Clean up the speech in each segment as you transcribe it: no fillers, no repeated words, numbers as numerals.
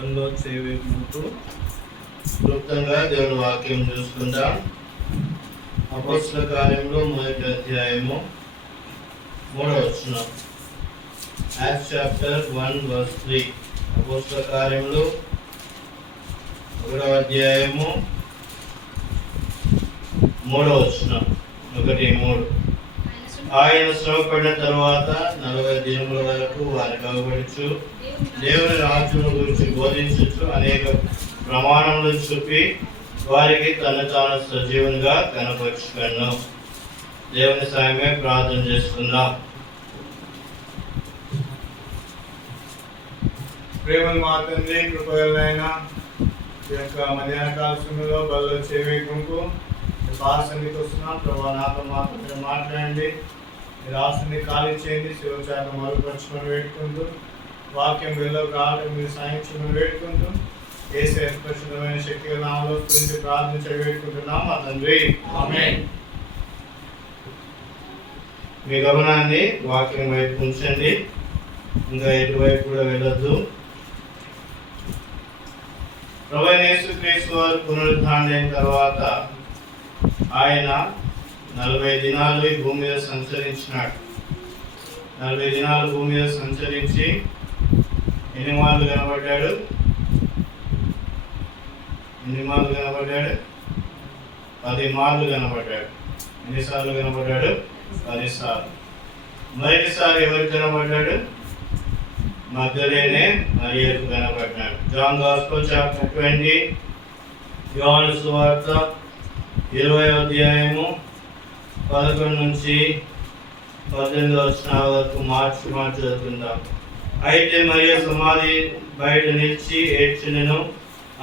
అందులో చేయవేపుకుంటూ క్లుప్తంగా దేవుని వాక్యం చూసుకుందాం. అపోస్తల కార్యంలో 1వ అధ్యాయము 3వ వచనం. Acts chapter 1 verse 3. అపోస్తల కార్యములు 1వ అధ్యాయము 3వ వచనం. 1:3. ఆయన శ్రమపడిన తరువాత 40 దినముల వరకు వారికి అగబడుచు దేవుని రాజ్యము గురించి బోధించుచు అనేక ప్రమాణములు చూపి వారికి తను తాను సజీవునిగా కనపరుచుకును. దేవుని సాయమే ప్రార్థన చేసుకుందాం. ప్రేమను మా తండ్రి, కృపగలైన ఈ యొక్క మధ్యాహ్న కాల సమయంలో బల్లో చేవేకుంటూ ఆసన్నికి వస్తున్నాం. ప్రభావ నాతో మాత్రమే మాట్లాడండి. మీరు ఆసన్ని ఖాళీ చేయండి. శివచాట మరుగుపరచుకొని వేడుకుంటూ వాక్యం వెళ్ళకు రావడం మీరు సాయించమని వేడుకుంటూ ఏసే స్పష్టమైన శక్తిగా నామలో గురించి ప్రార్థించ వేడుకుంటున్నాం మా తండ్రి. ఆమేన్. మీ గమనాన్ని వాక్యం వైపు ఉంచండి, ఇంకా ఎటువైపు కూడా వెళ్ళొద్దు. ప్రభువైన యేసుక్రీస్తు వారు పునరుద్ధారణ తర్వాత ఆయన 40 దినాలు ఈ భూమి మీద సంచరించినాడు. 40 దినాలు భూమి మీద సంచరించి ఎన్ని మార్లు కనబడ్డాడు? 10 మార్లు కనబడ్డాడు. ఎన్నిసార్లు కనబడ్డాడు? 10 సార్లు. మొదటిసారి ఎవరికి కనబడ్డాడు? మగ్దలేనే మరియకు కనబడ్డాడు. జాన్ గాస్పెల్ చాప్టర్ 20, యోహాను సువార్త 20వ అధ్యాయము 11 నుంచి 18 వచనాల వరకు మార్చి చదువుకుందాం. అయితే మరియ సమాధి బయట నిలిచి ఏడ్చెనెను.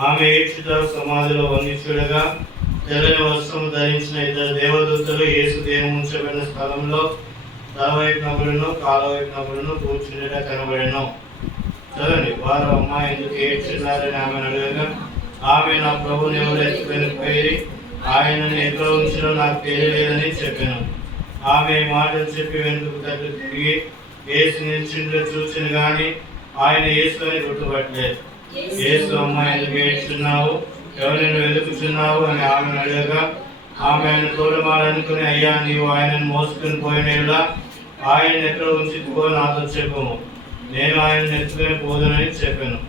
ఆమె ఏడ్చుట సమాధిలో వంగి చూడగా తెల్లని వస్త్రము ధరించిన 2 దేవదూతలు యేసు దేహం ఉంచబడిన స్థలంలో తలవైపునబడును కాలవైపునబడును కూర్చుండట కనబడెను. చదవండి. వారు అమ్మ ఎందుకు ఏడ్చున్నారని ఆమెను అడగగా ఆమె నా ప్రభుని ఎవరు ఎత్తుకొని పోయి ఆయనను ఎక్కడ ఉంచినో నాకు తెలియలేదని చెప్పాను. ఆమె మాటలు చెప్పి వెనుకకు తట్టు తిరిగి యేసు నిల్చుండో చూసిన గాని ఆయన యేసు అని గుర్తుపట్టలేదు. యేసు అమ్మ ఎందుకు ఏడ్చున్నావు, ఎవరిని వెతుకుచున్నావు అని ఆమెను అడగగా ఆమె ఆయన తోడమాలనుకుని అయ్యా నీవు ఆయనను మోసుకుని పోయినలా ఆయన ఎక్కడ ఉంచుకో నాతో చెప్పము, నేను ఆయన ఎత్తుకొని పోదునని చెప్పాను.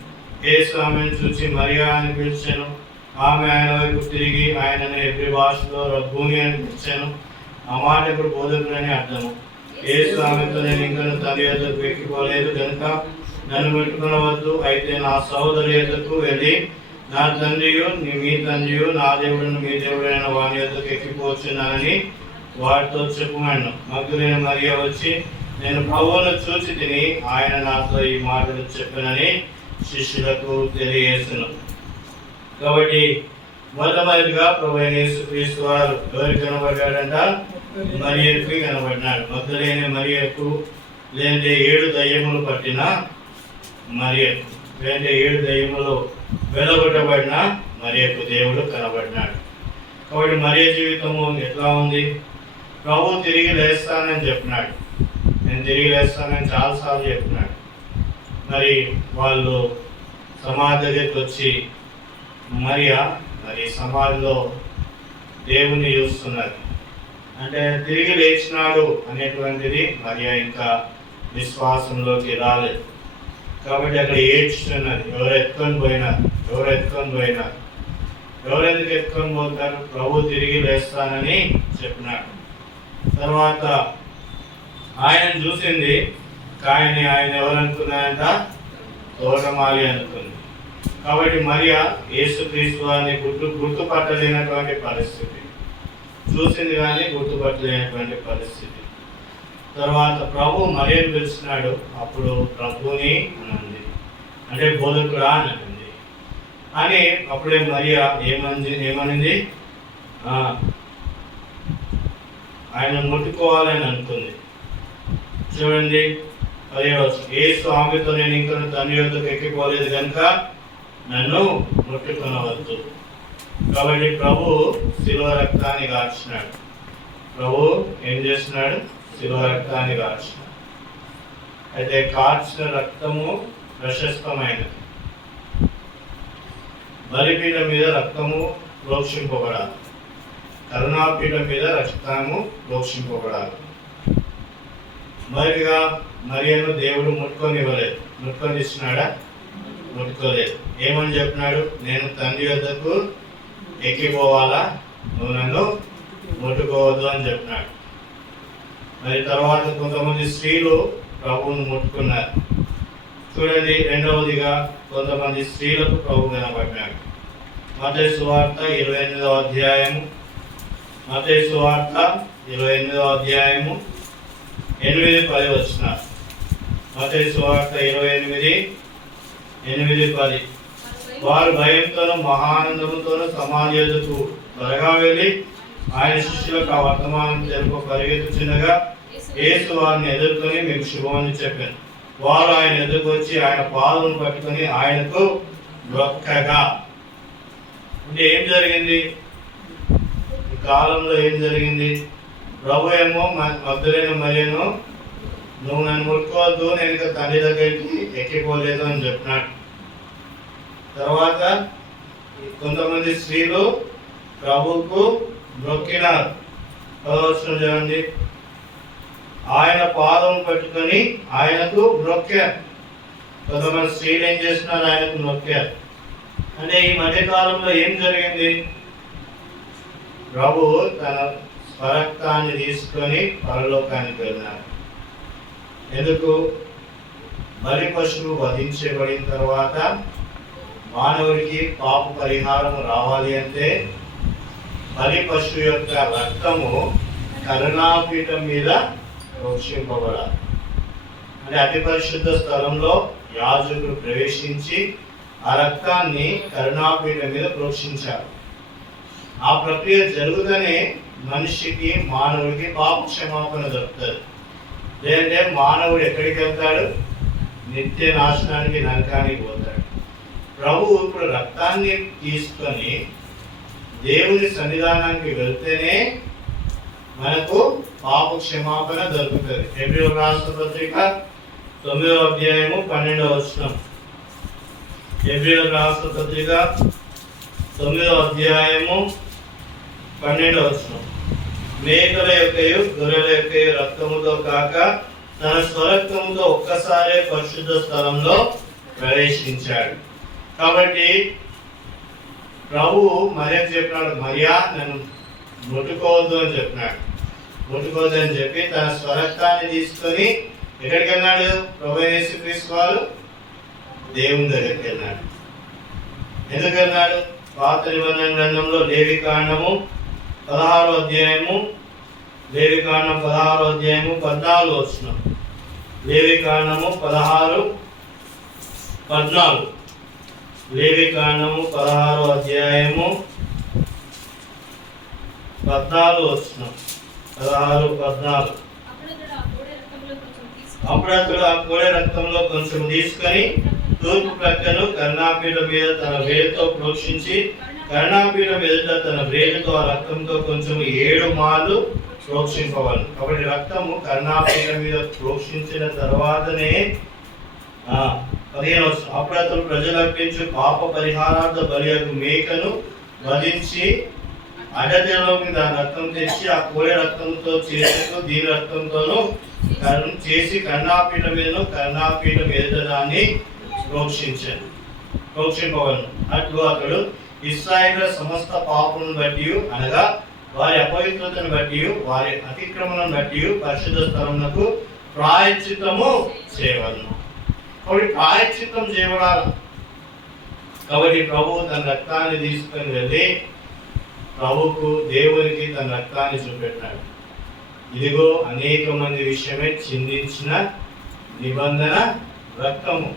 యేసు ఆమెను చూసి మరియా అని పిలిచాను. ఆమె ఆయన వైపు తిరిగి ఆయనను హెబ్రీ భాషలో రబ్బూని అని పిలిచాను. ఆ మాట ఇప్పుడు బోధకుడని అర్థము. యేసు ఆమెతో నేను ఇంకా తండ్రి యొద్దకు ఎక్కిపోలేదు కనుక నన్ను పెట్టుకునవద్దు. అయితే నా సహోదరు యొద్దకు వెళ్ళి నా తండ్రియు మీ తండ్రియు నా దేవుడును మీ దేవుడైన వాని యొద్దకు ఎక్కిపోచున్నానని వారితో చెప్పుమన్నాను. మగ్దలేనే మరియ వచ్చి నేను ప్రభువును చూసి తిని ఆయన నాతో ఈ మాటలు చెప్పానని శిష్యులకు తెలియజేస్తున్నాను. కాబట్టి మొట్టమొదటిగా ప్రభువైన యేసుక్రీస్తు వారు ఎవరికి కనబడ్డాడంట? మరియకు కనబడినాడు. మగ్దలేనే మరియకు, లేదంటే 7 దయ్యములు పట్టిన మరియకు, లేదంటే 7 దయ్యములు వెలగొట్టబడిన మరియకు దేవుడు కనబడినాడు. కాబట్టి మరియ జీవితము ఎట్లా ఉంది? ప్రభు తిరిగి లేస్తానని చెప్పినాడు. నేను తిరిగి లేస్తానని చాలాసార్లు చెప్పినాడు. మరి వాళ్ళు సమాధి దగ్గరికి వచ్చి మరి సమాధిలో దేవుణ్ణి చూస్తున్నారు. అంటే తిరిగి లేచినాడు అనేటువంటిది మరియా ఇంకా విశ్వాసంలోకి రాలేదు. కాబట్టి అక్కడ ఏడ్చుతున్నది. ఎవరు ఎత్తుకొని పోయినారు? ఎవరెందుకు ఎత్తుకొని పోతారు? ప్రభు తిరిగి లేస్తానని చెప్పినాడు. తర్వాత ఆయన చూసింది, కానీ ఆయన ఎవరు అనుకున్నారంట? తోటమాలి అనుకుంది. కాబట్టి మరియా యేసుక్రీస్తు వారిని గుర్తుపట్టలేనటువంటి పరిస్థితి, చూసింది కానీ గుర్తుపట్టలేనటువంటి పరిస్థితి. తర్వాత ప్రభు మరియను పిలిచినాడు. అప్పుడు ప్రభుని అనంది, అంటే బోధకుడా అని అనింది. అని అప్పుడే మరియా ఏమనింది? ఆయన ముట్టుకోవాలని అనుకుంది. చూడండి, యేసు ఆమెతో నేను ఇంకా తండ్రి యొద్దకు ఎక్కిపోలేదు కనుక నన్ను ముట్టుకొనవద్దు. కాబట్టి ప్రభు శిలువ రక్తాన్ని కార్చినాడు. ప్రభు ఏం చేస్తున్నాడు? శిలువ రక్తాన్ని కార్చినాడు. అయితే కార్చిన రక్తము ప్రశస్తమైనది. బలిపీఠం మీద రక్తము ప్రోక్షింపబడాలి. కరుణాపీఠం మీద రక్తము ప్రోక్షింపబడాలి. మరియను దేవుడు ముట్టుకొనివ్వలేదు. ముట్టుకొని ఇచ్చినాడా? ముట్టుకోలేదు. ఏమని చెప్పినాడు? నేను తండ్రి వద్దకు ఎక్కిపోవాలా, నువ్వు నన్ను ముట్టుకోవద్దు అని చెప్పినాడు. మరి తర్వాత కొంతమంది స్త్రీలు ప్రభువును ముట్టుకున్నారు. చూడండి, రెండవదిగా కొంతమంది స్త్రీలకు ప్రభు కనబడినాడు. మత్తయి సువార్త 28వ అధ్యాయము, మత్తయి సువార్త 28వ అధ్యాయము 8-10 వచనాలు. మత్తయి సువార్త 28:8-10. వారు భయంతోనూ మహానందముతోనూ సమాజ యొద్దకు త్వరగా వెళ్ళి ఆయన శిష్యులకు ఆ వర్తమానం తెలుపు పరిగెత్తుచుండగా యేసు వారిని ఎదుర్కొని మీకు శుభమని చెప్పాను. వారు ఆయన ఎదుర్కొచ్చి వచ్చి ఆయన పాదమును పట్టుకొని ఆయనకు మొక్కగా. అంటే ఏం జరిగింది? ఈ కాలంలో ఏం జరిగింది? ప్రభు ఏమో మగ్దలేని మరియను, నువ్వు నన్ను ముట్టుకోవద్దు, నేను ఇంకా తండ్రి దగ్గరికి ఎక్కిపోలేదు అని చెప్పినాడు. తర్వాత కొంతమంది స్త్రీలు ప్రభువుకు మొక్కినారు. చూడండి, ఆయన పాదం పట్టుకొని ఆయనకు మొక్కారు. కొంతమంది స్త్రీలు ఏం చేస్తున్నారు? ఆయనకు మొక్కారు. అంటే ఈ మధ్యకాలంలో ఏం జరిగింది? ప్రభు తన స్వరక్తాన్ని తీసుకొని పరలోకానికి వెళ్ళినారు. ఎందుకు? బలి పశువు వధించబడిన తర్వాత మానవుడికి పాప పరిహారం రావాలి అంటే బలి పశువు యొక్క రక్తము కరుణాపీఠం మీద ప్రోక్షింపబడాలి. అంటే అతి పరిశుద్ధ స్థలంలో యాజకుడు ప్రవేశించి ఆ రక్తాన్ని కరుణాపీఠం మీద ప్రోక్షించారు. ఆ ప్రక్రియ జరుగుతూనే మనిషికి, మానవుడికి పాప క్షమాపణ దొరుకుతుంది. లేదంటే మానవుడు ఎక్కడికి వెళ్తాడు? నిత్య నాశనానికి, నరకానికి పోతాడు. ప్రభువు ఇప్పుడు రక్తాన్ని తీసుకొని దేవుని సన్నిధానానికి వెళ్తేనే మనకు పాప క్షమాపణ దొరుకుతుంది. హెబ్రీయులకు రాసిన పత్రిక 9వ అధ్యాయము 12వ వచనం. హెబ్రీయులకు రాసిన పత్రిక 9వ అధ్యాయము 12వ వచనం. మేకల యొక్కయు గొర్రెల యొక్కయు రక్తముతో కాక తన స్వరక్తముతో ఒక్కసారే పరిశుద్ధ స్థలంలో ప్రవేశించాడు. కాబట్టి ప్రభువు మరియకు చెప్పినాడు, మరియా నన్ను ముట్టుకోవద్దు అని చెప్పినాడు. ముట్టుకోవద్దు అని చెప్పి తన స్వరక్తాన్ని తీసుకొని ఎక్కడికి వెళ్ళాడు? ప్రభువు యేసుక్రీస్తు వారు దేవుని దగ్గరికి వెళ్ళాడు. ఎందుకు వెళ్ళాడు? పాత నిబంధన గ్రంథంలో లేవికాండము 16వ అధ్యాయము, లేవికాండం 16వ అధ్యాయము 14 వచనం. లేవికాండము 16:14. లేవికాండము 16వ అధ్యాయము 14 వచనం. 16:14. అప్పుడు అతడు ఆ కోడె రక్తంలో కొంచెం తీసుకొని తూర్పు ప్రక్కను కరుణాపీఠం మీద తన వేలుతో ప్రోక్షించి కరుణాపీఠం ఎదుట తన వేలుతో ఆ రక్తంతో కొంచెం 7 మార్లు ప్రోక్షింపవాలి. కాబట్టి రక్తము కరుణాపీఠం మీద ప్రోక్షించిన తర్వాతనే 15 వచనం. అప్పుడు అతడు ప్రజలు అర్పించు పాప పరిహారార్థ బలియగు మేకను వధించి అడ్డతెరలో మీద ఆ రక్తం తెచ్చి ఆ కోడె రక్తంతో చేస్తూ దీని రక్తంతోనూ చేసి కరుణాపీఠం మీదను కరుణాపీఠం ఎదుట దాన్ని ప్రోక్షింపవలను. అట్లు అతడు ఇశ్రాయేలుల సమస్త పాపములను బట్టి, అనగా వారి అపవిత్రతను బట్టి, వారి అతిక్రమణను బట్టి పరిశుద్ధ స్థలమునకు ప్రాయశ్చిత్తము చేయవలను. కాబట్టి ప్రాయశ్చిత్తం చేయబడాలి. కాబట్టి ప్రభువు తన రక్తాన్ని తీసుకొని వెళ్ళి ప్రభువుకు, దేవునికి తన రక్తాన్ని చూపెట్టాడు. ఇదిగో అనేక మంది విషయమే చిందించిన నిబంధన రక్తము.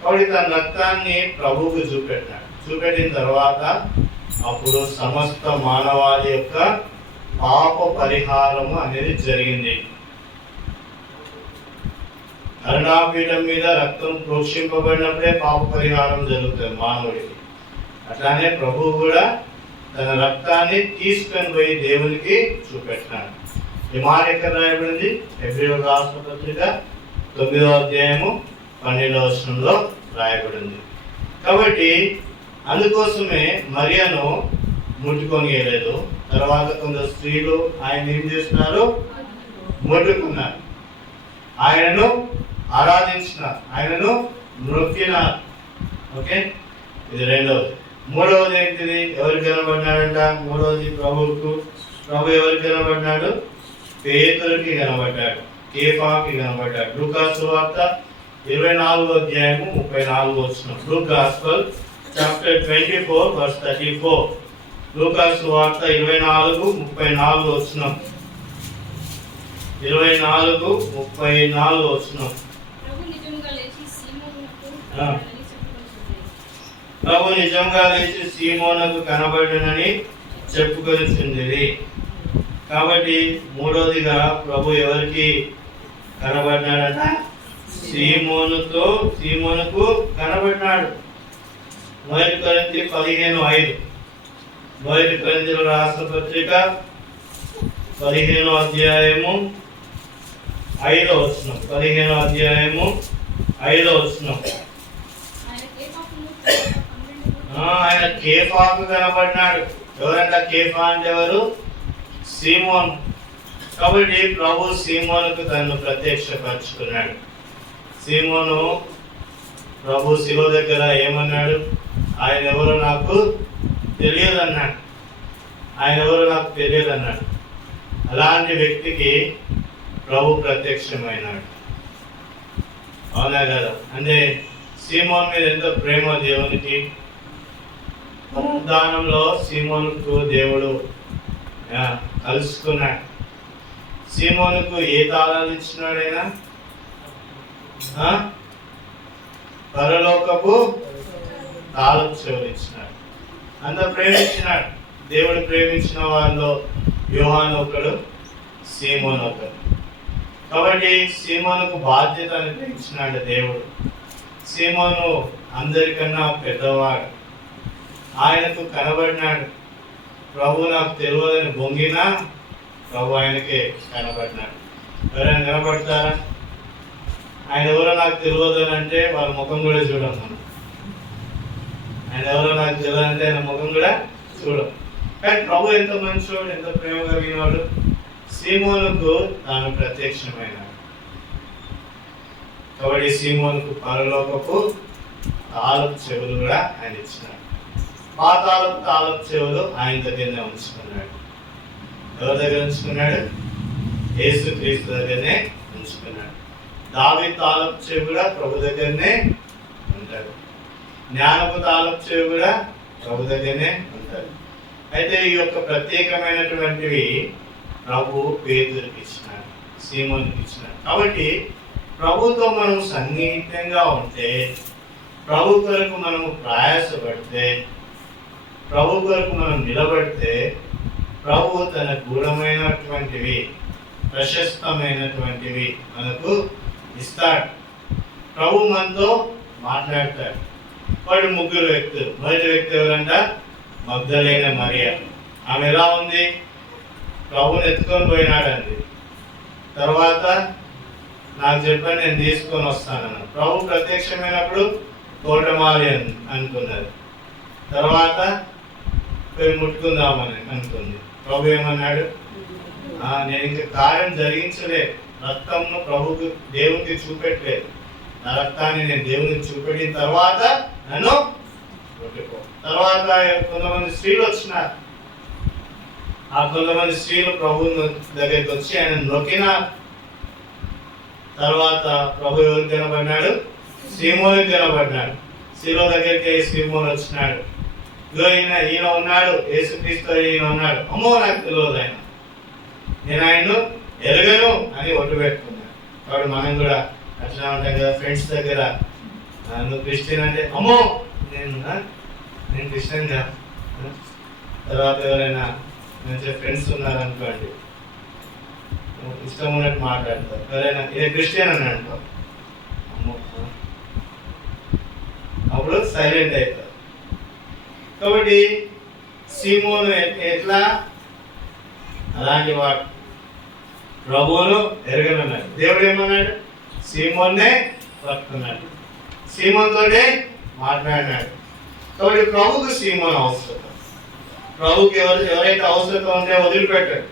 కాబట్టి తన రక్తాన్ని ప్రభువుకు చూపెట్టాడు. చూపెట్టిన తర్వాత అప్పుడు సమస్త మానవాళి యొక్క పాప పరిహారము అనేది జరిగింది. కరుణాపీఠం మీద రక్తం ప్రోక్షింపబడినప్పుడే పాప పరిహారం జరుగుతుంది మానవుడికి. అట్లానే ప్రభువు కూడా తన రక్తాన్ని తీసుకొని పోయి దేవునికి చూపెట్టినాడు. ఈ మాట ఎక్కడ రాయబడింది? హెబ్రీయులకు రాసిన పత్రిక 9వ అధ్యాయము 12వ వచనంలో రాయబడింది. కాబట్టి అందుకోసమే మరియను ముట్టుకొని వెళ్ళలేదు. తర్వాత కొందరు స్త్రీలు ఆయన ఏం చేస్తున్నారు, ముట్టుకున్నారు, ఆయనను ఆరాధించినారు, ఆయనను నృత్యనారు. ఓకే, ఇది రెండవది. మూడవది ఏంటిది, ఎవరికి కనబడ్డాడంట? మూడవది ప్రభు ఎవరికి కనబడ్డాడు? పేతురుకి కనబడ్డాడు, కేఫాకి కనబడ్డాడు. లూకాసు సువార్త 24:34. Luke gospel chapter 24 verse 34. లూకాసు సువార్త 24:34. 24:34. ప్రభు నిజంగా లేచి సీమోనుకు కనబడునని చెప్పుకొనిచుంది. కాబట్టి మూడోదిగా ప్రభు ఎవరికి కనబడినాడట? సీమోనుకు కనబడినాడు. 1 కొరింథీయులు 15:5. 1 కొరింథీయులకు రాసిన పత్రిక 15వ అధ్యాయము 5వ వచనం. 15వ అధ్యాయము 5వ వచనం. ఆయన కేఫాకు కనబడినాడు. ఎవరంట కేఫా అంటే ఎవరు? సీమోన్. కాబట్టి ప్రభు సీమోనుకు తను ప్రత్యక్షపరుచుకున్నాడు. సీమోను ప్రభు శిలువ దగ్గర ఏమన్నాడు? ఆయన ఎవరో నాకు తెలియదు అన్నాడు. అలాంటి వ్యక్తికి ప్రభు ప్రత్యక్షమైనాడు. అవునా కదా? అంటే సీమోన్ మీద ఎంతో ప్రేమ దేవునికి. పునరుద్ధానంలో సీమోనుకు దేవుడు కలుసుకున్నాడు. సీమోనుకు ఏ తాళాలు ఇచ్చినాడైనా? పరలోకపు తాళపు చెవులు ఇచ్చినాడు. అంత ప్రేమించినాడు. దేవుడు ప్రేమించిన వారిలో యోహాను ఒకడు, సీమోను ఒకడు. కాబట్టి సీమోనుకు బాధ్యత ఇచ్చినాడు దేవుడు. సీమోను అందరికన్నా పెద్దవాడు. ఆయనకు కనబడినాడు. ప్రభు నాకు తెలియదని బొంగినా ప్రభు ఆయనకే కనబడినాడు. ఎవరైనా కనబడతారా? ఆయన ఎవరో నాకు తెలియదు అని అంటే వాళ్ళ ముఖం కూడా చూడం మనం. ఆయన ఎవరో నాకు తెలియదు అంటే ఆయన ముఖం కూడా చూడం. కానీ ప్రభు ఎంత మంచివాడు, ఎంత ప్రేమ కలిగినవాడు. సీమోనుకు తాను ప్రత్యక్షమైనాడు. కాబట్టి సీమోనుకు పరలోకపు తాళపు చెవులు కూడా ఆయన ఇచ్చినాడు. పాతాళపు తాళపు చెవులు ఆయన దగ్గరనే ఉంచుకున్నాడు. ఎవరి దగ్గర ఉంచుకున్నాడు? యేసుక్రీస్తు దగ్గరనే ఉంచుకున్నాడు. దావీదు తాళపు చెవి కూడా ప్రభు దగ్గరనే ఉంటాడు. జ్ఞానపు తాళపు చెవి కూడా ప్రభు దగ్గరనే ఉంటాడు. అయితే ఈ యొక్క ప్రత్యేకమైనటువంటివి ప్రభు పేతురుకి ఇచ్చినాడు, సీమోనుకి ఇచ్చినాడు. కాబట్టి ప్రభుతో మనం సన్నిహితంగా ఉంటే, ప్రభు కొరకు మనము ప్రయాసపడితే, ప్రభు కొరకు మనం నిలబడితే, ప్రభు తన గూఢమైనటువంటివి, ప్రశస్తమైనటువంటివి మనకు ఇస్తాడు. ప్రభు మనతో మాట్లాడతాడు. వాడు ముగ్గురు వ్యక్తులు. మొదటి వ్యక్తి ఎవరంట? మగ్దలేన మరియ. ఆమె ఎలా ఉంది? ప్రభుని ఎత్తుకొని పోయినాడండి. తర్వాత నాకు చెప్పండి, నేను తీసుకొని వస్తానన్న. ప్రభు ప్రత్యక్షమైనప్పుడు తోటమాలి అనుకున్నది. తర్వాత పోయి ముట్టుకుందామని అనుకుంది. ప్రభు ఏమన్నాడు? నేను ఇంకా కార్యం జరిగించలేదు, రక్తంను ప్రభుకు దేవునికి చూపెట్టలేదు. నా రక్తాన్ని నేను దేవునికి చూపెట్టిన తర్వాత నన్ను ముట్టుకో. తర్వాత కొంతమంది స్త్రీలు వచ్చినారు. ఆ కొంతమంది స్త్రీలు ప్రభు దగ్గరికి వచ్చి ఆయన నొక్కినారు. తర్వాత ప్రభు ఎవరికి కనబడినాడు? సీమోనుకి కనబడినాడు. శిలువ దగ్గరికి సీమోను వచ్చినాడు. ఈయన ఉన్నాడు, యేసుక్రీస్తు ఈయన ఉన్నాడు. అమ్మో నాకు తెలియదు, నేను ఆయన్ను ఎరగను అని ఒట్టు పెట్టుకున్నాను. కాబట్టి మనం కూడా అట్లా ఉంటాం కదా ఫ్రెండ్స్ దగ్గర. నువ్వు క్రిస్టియన్ అంటే అమ్మో నేను క్రిస్టియన్ గా. తర్వాత ఎవరైనా మంచిగా ఫ్రెండ్స్ ఉన్నారనుకోండి, ఇష్టం ఉన్నట్టు మాట్లాడతారు. ఎవరైనా ఇది క్రిస్టియన్ అని అనుకో, అమ్మో, అప్పుడు సైలెంట్ అవుతారు. కాబట్టి సీమోను ఎట్లా? అలాంటి వాడు. ప్రభువును ఎరగనన్నాడు. దేవుడు ఏమన్నాడు? సీమోన్నే పట్టుకున్నాడు, సీమోన్తోనే మాట్లాడినాడు. కాబట్టి ప్రభుకు సీమోను అవసరం. ప్రభుకి ఎవరైతే అవసరం ఉంటే వదిలిపెట్టాడు.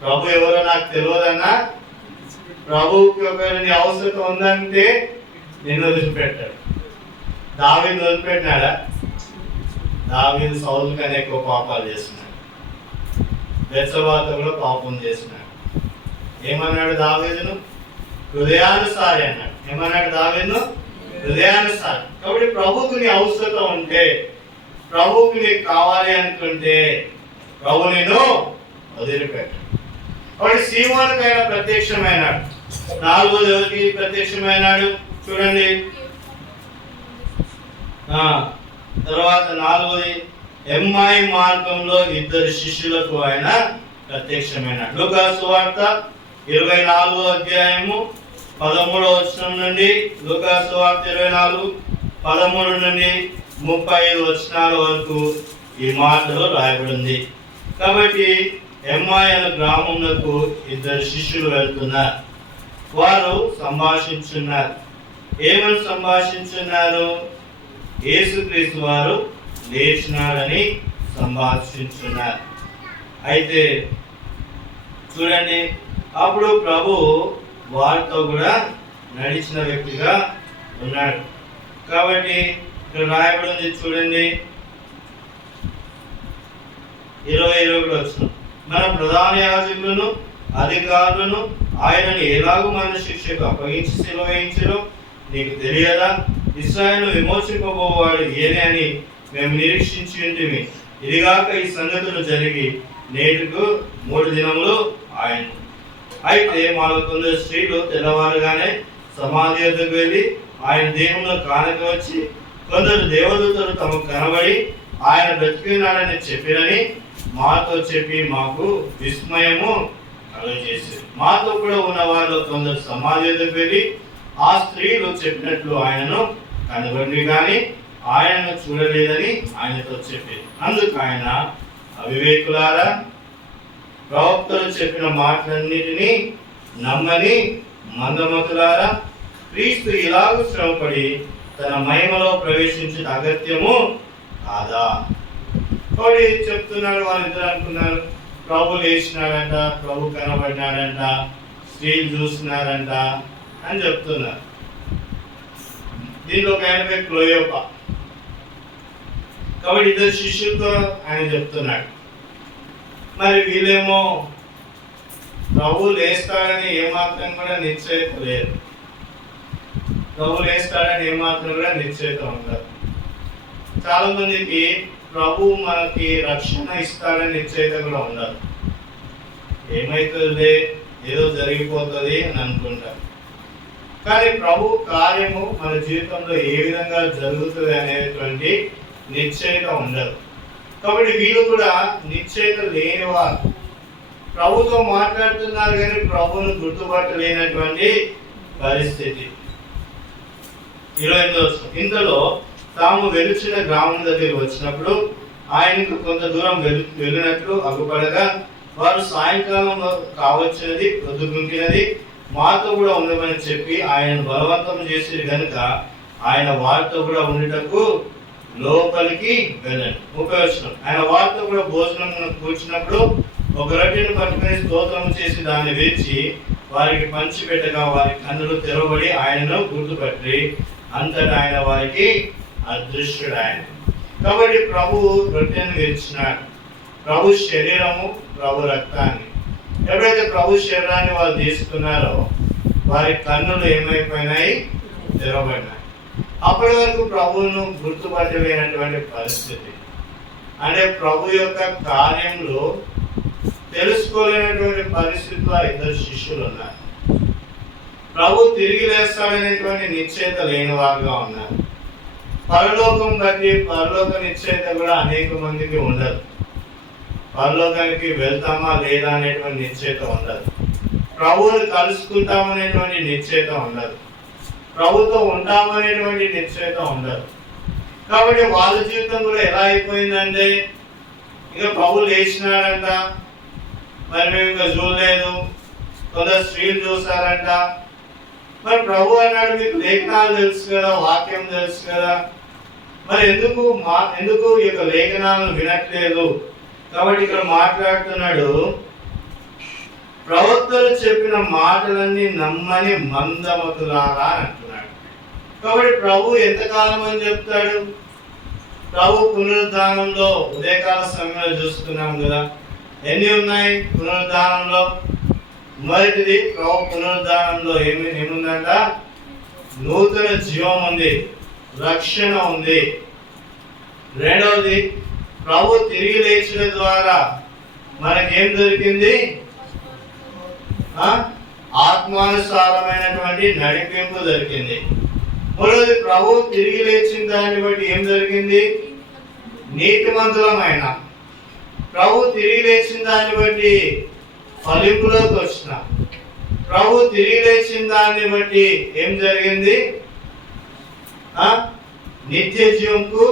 ప్రభు ఎవరో నాకు తెలియదన్నా, ప్రభుకి ఒకరిని అవసరం ఉందంటే నిన్ను వదిలిపెట్టాడు. దావీదును వదిలిపెట్టినాడా? దావీదు సౌలు కన్నా ఎక్కువ పాపాలు చేస్తున్నాడు. బెత్షెబాతో కూడా పాపం చేసినాడు. ఏమన్నాడు దావీదును? హృదయానుసారి అన్నాడు. ఏమన్నాడు దావీదును? హృదయానుసారి. కాబట్టి ప్రభుకు నీ అవసరం ఉంటే, ప్రభువుకి నీకు కావాలి అనుకుంటే ప్రభు నిన్ను వదిలిపెట్టాడు. కాబట్టి సీమోనుకైనా ప్రత్యక్షమైనాడు. నాలుగోది ఎవరికి ప్రత్యక్షమైనాడు చూడండి. తర్వాత నాలుగోది ఎమ్మాయి మార్గంలో ఇద్దరు శిష్యులకు ఆయన ప్రత్యక్షమైనాడు. లూకా సువార్త 24వ అధ్యాయము 13వ వచనం నుండి, లూకా సువార్త 24:13 నుండి 35 వచనాల వరకు ఈ మాటలో రాయబడింది. కాబట్టి ఎమ్మాయి అనే గ్రామంలో ఇద్దరు శిష్యులు వెళ్తున్నారు. వారు సంభాషించున్నారు. ఏమని సంభాషించున్నారు? యేసుక్రీస్తు వారు లేచినాడని సంభాషించున్నారు. అయితే చూడండి, అప్పుడు ప్రభు వారితో కూడా నడిచిన వ్యక్తిగా ఉన్నాడు. కాబట్టి ఇక్కడ రాయబడింది చూడండి, 20-21 వచనం. మన ప్రధాన యాజకులను అధికారులను ఆయనను ఎలాగూ మన శిక్షకు అప్పగించి సిలువ వేయించడం నీకు తెలియదా? ఇశ్రాయేలును విమోచింపబోవాడు ఈయనే అని మేము నిరీక్షించి ఉంటిమి. ఇదిగాక ఈ సంగతులు జరిగి నేటికు 3 దినములు ఆయన. అయితే మాలో కొందరు స్త్రీలు తెల్లవారుగానే సమాధి వద్దకు వెళ్ళి ఆయన దేహంలో కానక వచ్చి, కొందరు దేవదూతలు తమకు కనబడి ఆయన బ్రతికినాడని చెప్పినని మాతో చెప్పి మాకు విస్మయము కలుగజేశారు. మాతో కూడా ఉన్న వారిలో కొందరు సమాధి వద్దకు వెళ్ళి ఆ స్త్రీలు చెప్పినట్లు ఆయనను కనుగొండి కానీ ఆయనను చూడలేదని ఆయనతో చెప్పారు. అందుకు ఆయన, అవివేకులారా, ప్రవక్తలు చెప్పిన మాటలన్నిటినీ నమ్మని మందమతులారా, క్రీస్తు ఇలాగూ శ్రమపడి తన మహిమలో ప్రవేశించిన అగత్యము కాదా? కాబట్టి చెప్తున్నారు. వాళ్ళిద్దరు అనుకున్నారు ప్రభు లేచినాడంట, ప్రభు కనబడినాడంట, స్త్రీలు చూస్తున్నారంట అని చెప్తున్నారు. దీనిలో ఒక ఆయన పేరు క్లోయోప. కాబట్టి ఇద్దరు శిష్యులతో ఆయన చెప్తున్నాడు. మరి వీళ్ళేమో ప్రభు లేస్తాడని ఏమాత్రం కూడా నిశ్చయిత లేదు. ప్రభు లేస్తాడని ఏమాత్రం కూడా నిశ్చయిత ఉండదు. చాలా మందికి ప్రభు మనకి రక్షణ ఇస్తాడని నిశ్చయిత కూడా ఉండదు. ఏమైతుంది, ఏదో జరిగిపోతుంది అని అనుకుంటారు. కానీ ప్రభు కార్యము మన జీవితంలో ఏ విధంగా జరుగుతుంది అనేటువంటి నిశ్చయిత ఉండదు. కాబట్టి వీళ్ళు కూడా నిశ్చయిత లేనివారు. ప్రభుతో మాట్లాడుతున్నారు కానీ ప్రభువును గుర్తుపట్టలేనటువంటి పరిస్థితి. 28వ వచనం. ఇంతలో తాము వెలుచిన గ్రామం దగ్గరికి వచ్చినప్పుడు ఆయనకు కొంత దూరం వెళ్ళినట్లు అగుపడగా వారు సాయంకాలం కావచ్చినది, పొద్దుగుంకినది, మాతో కూడా ఉండమని చెప్పి ఆయనను బలవంతం చేసి కనుక ఆయన వారితో కూడా ఉండటకు లోపలికి వెళ్ళండి. 30వ వచనం. ఆయన వారితో కూడా భోజనం కూర్చున్నప్పుడు ఒక రొట్టెను పట్టుకుని స్తోత్రం చేసి దాన్ని విరిచి వారికి పంచిపెట్టగా వారి కన్నులు తెరవబడి ఆయనను గుర్తుపట్టి అంతటా ఆయన వారికి అదృశ్యుడు ఆయన. కాబట్టి ప్రభు రొట్టెను విరిచినాడు. ప్రభు శరీరము, ప్రభు రక్తాన్ని. ఎప్పుడైతే ప్రభు శరీరాన్ని వాళ్ళు తీసుకున్నారో వారి కన్నులు ఏమైపోయినాయి? తెరవబడినాయి. అప్పటి వరకు ప్రభువును గుర్తుపట్టలేనటువంటి పరిస్థితి. అంటే ప్రభు యొక్క కార్యంలో తెలుసుకోలేనటువంటి పరిస్థితిలో ఇద్దరు శిష్యులు ఉన్నారు. ప్రభు తిరిగి లేస్తాడనేటువంటి నిశ్చయిత లేని వారుగా ఉన్నారు. పరలోకం బట్టి పరలోక నిశ్చయిత కూడా అనేక మందికి ఉండదు. పరలోకానికి వెళ్తామా లేదా అనేటువంటి నిశ్చయిత ఉండదు. ప్రభువుని కలుసుకుంటామనేటువంటి నిశ్చయిత ఉండదు. ప్రభుతో ఉంటామనేటువంటి నిశ్చయిత ఉండదు. కాబట్టి వాళ్ళ జీవితం కూడా ఎలా అయిపోయిందంటే, ఇక ప్రభు లేచినాడంట, మరి మేము ఇంకా చూడలేదు, కొందరు స్త్రీలు చూసారంట. మరి ప్రభు అన్నాడు, మీకు లేఖనాలు తెలుసు కదా, వాక్యం తెలుసు కదా, మరి ఎందుకు ఈ యొక్క లేఖనాలను వినట్లేదు? కాబట్టి ఇక్కడ మాట్లాడుతున్నాడు, ప్రవక్తలు చెప్పిన మాటలన్నీ నమ్మని మందమతులారా అని అంటున్నాడు. కాబట్టి ప్రభు ఎంతకాలం అని చెప్తాడు? ప్రభు పునరుద్ధానంలో ఉదయకాల సమయంలో చూస్తున్నాం కదా, ఎన్ని ఉన్నాయి పునరుద్ధానంలో? మొదటిది, ప్రభు పునరుద్ధానంలో ఏముందంట? నూతన జీవం ఉంది, రక్షణ ఉంది. రెండవది, ప్రభు తిరిగి లేచిన ద్వారా మనకేం దొరికింది? ఆత్మానుసారమైనటువంటి నడిపింపు దొరికింది. మూడవది, ప్రభు తిరిగి లేచిన దాన్ని బట్టి ఏం జరిగింది? నీతిమంతులమైన. ప్రభు తిరిగి లేచిన దాన్ని బట్టి ఫలింపులోకి వచ్చిన. ప్రభు తిరిగి లేచిన దాన్ని బట్టి ఏం జరిగింది? నిత్య జీవంకు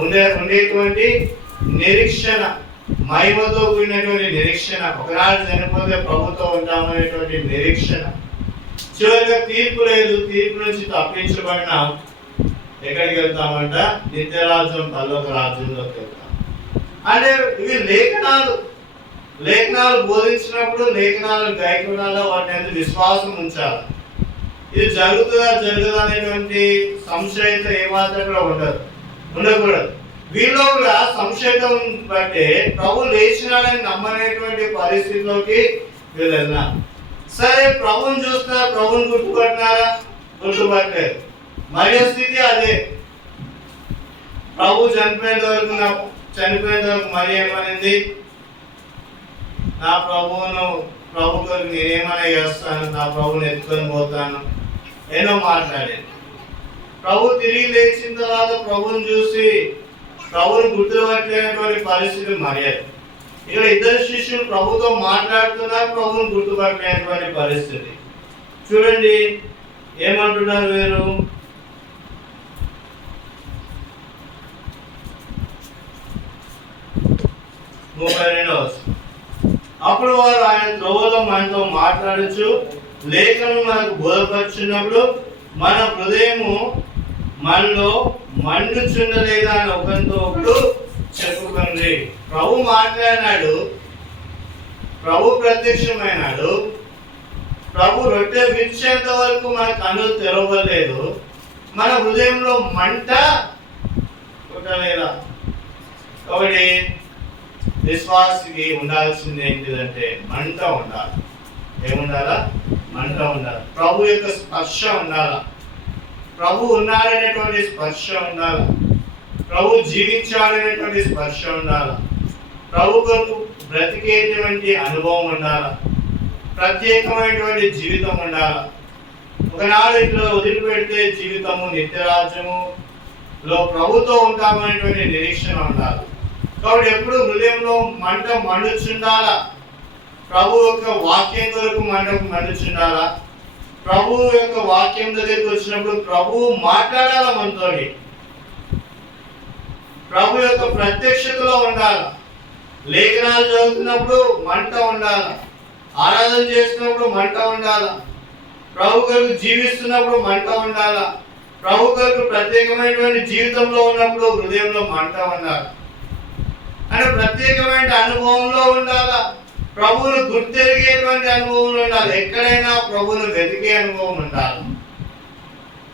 ఉండేటువంటి నిరీక్షణ, మహిమతో కూడినటువంటి నిరీక్షణ. ఒకనాడు చనిపోతే ప్రభుతో ఉంటామనేటువంటి నిరీక్షణ. చివరిగా తీర్పు లేదు, తీర్పు నుంచి తప్పించబడిన ఎక్కడికి వెళ్తామంట? నిత్యరాజ్యం, పరలోక రాజ్యంలోకి వెళ్తాం. అంటే ఇవి లేఖనాలు బోధించినప్పుడు లేఖనాలను గైకొనాలో వాటి మీద విశ్వాసం ఉంచాలి. ఇది జరుగుతుందా జరగదా అనేటువంటి సంశయత ఏమాత్రం కూడా ఉండకూడదు. వీళ్ళు కూడా సంశయం బట్టే ప్రభు లేచినాడని నమ్మనేటువంటి పరిస్థితిలోకి వీళ్ళు వెళ్ళినారు. సరే, ప్రభుని చూస్తున్నారు, ప్రభుని గుర్తుపట్టినారా? గుర్తుపట్టలేదు. మరి స్థితి అదే. ప్రభు చనిపోయేంత వరకు మరి ఏమనింది? నా ప్రభు కొరకు నేనేమైనా చేస్తాను, నా ప్రభుని ఎత్తుకొని పోతాను, ఏదో మాట్లాడేది. ప్రభు తిరిగి లేచిన తర్వాత ప్రభుని చూసి ప్రభుని గుర్తుపట్టలేనటువంటి పరిస్థితి మర్యాద. ఇక్కడ ఇద్దరు శిష్యులు ప్రభుతో మాట్లాడుతున్నారు, ప్రభుని గుర్తుపట్టలేనటువంటి పరిస్థితి. చూడండి ఏమంటున్నారు వీరు. అప్పుడు వారు ఆయన త్రోవలో మనతో మాట్లాడచ్చు, లేఖను మనకు బోధపరుచున్నప్పుడు మన హృదయము మనలో మండుచుండలేదా అని ఒకరితో ఒకడు చెప్పుకుంది. ప్రభు మాట్లాడినాడు, ప్రభు ప్రత్యక్షమైనాడు, ప్రభు రొట్టె విడిచేంత వరకు మన కన్నులు తెరవలేదు, మన హృదయంలో మంట పుట్టలేదా? కాబట్టి విశ్వాసికి ఉండాల్సింది ఏంటిదంటే మంట ఉండాలి. ఏముండాలా? మంట ఉండాలి. ప్రభు యొక్క స్పర్శ ఉండాలా, ప్రభు ఉన్నాడనేటువంటి స్పర్శ ఉండాలి, ప్రభు జీవించాడనేటువంటి స్పర్శ ఉండాలి, ప్రభు కొరకు బ్రతికేటువంటి అనుభవం ఉండాలి, ప్రత్యేకమైనటువంటి జీవితం ఉండాలి. ఒకనాడు ఇట్లా వదిలిపెడితే జీవితము నిత్యరాజ్యములో ప్రభుతో ఉంటామనేటువంటి నిరీక్షణ ఉండాలి. కాబట్టి ఎప్పుడు హృదయంలో మంట మండుచుండాలా, ప్రభు యొక్క వాక్యం కొరకు మండుచుండాలా. ప్రభు యొక్క వాక్యం దగ్గరికి వచ్చినప్పుడు ప్రభువు మాట్లాడాలా మనతో, ప్రభు యొక్క ప్రత్యక్షతలో ఉండాలి. లేఖనాలు చదువుతున్నప్పుడు మంట ఉండాలి, ఆరాధన చేస్తున్నప్పుడు మంట ఉండాలి, ప్రభు కొరకు జీవిస్తున్నప్పుడు మంట ఉండాలి, ప్రభు కొరకు ప్రత్యేకమైనటువంటి జీవితంలో ఉన్నప్పుడు హృదయంలో మంట ఉండాలి. అంటే ప్రత్యేకమైన అనుభవంలో ఉండాలా, ప్రభువును గుర్తెరిగేటువంటి అనుభవంలో ఉండాలి, ఎక్కడైనా ప్రభువును వెతికే అనుభవం ఉండాలి.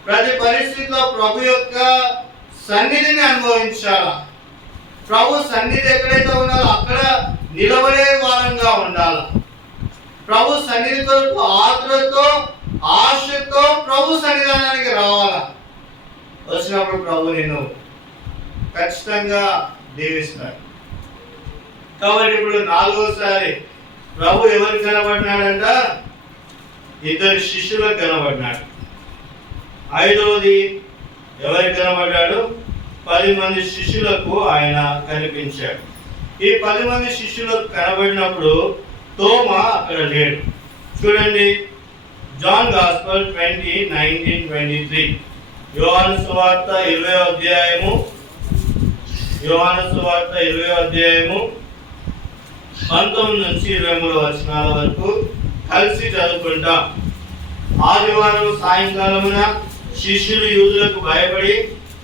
ప్రతి పరిస్థితిలో ప్రభు యొక్క సన్నిధిని అనుభవించాలా. ప్రభు సన్నిధి ఎక్కడైతే ఉండాలో అక్కడ నిలబడే వారంగా ఉండాలి. ప్రభు సన్నిధి కొరకు ఆత్రతో ఆశతో ప్రభు సన్నిధానానికి రావాలా. వచ్చినప్పుడు ప్రభు నిన్ను ఖచ్చితంగా దీవిస్తాడు. కాబట్టి ఇప్పుడు నాలుగోసారి ప్రభు ఎవరికి కనబడినాడంట? ఇద్దరు శిష్యులకు కనబడినాడు. ఐదవది ఎవరికి కనబడ్డాడు? 10 మంది శిష్యులకు ఆయన కనిపించాడు. ఈ 10 మంది శిష్యులకు కనబడినప్పుడు తోమా అక్కడ లేడు. చూడండి, జాన్ గాస్పల్ 20:19-23, యోహాను సువార్త 20వ అధ్యాయము 19 నుంచి 23 వచనాల వరకు కలిసి చదువుకుంటాం. ఆదివారం సాయంకాలమున శిష్యులు యూదులకు భయపడి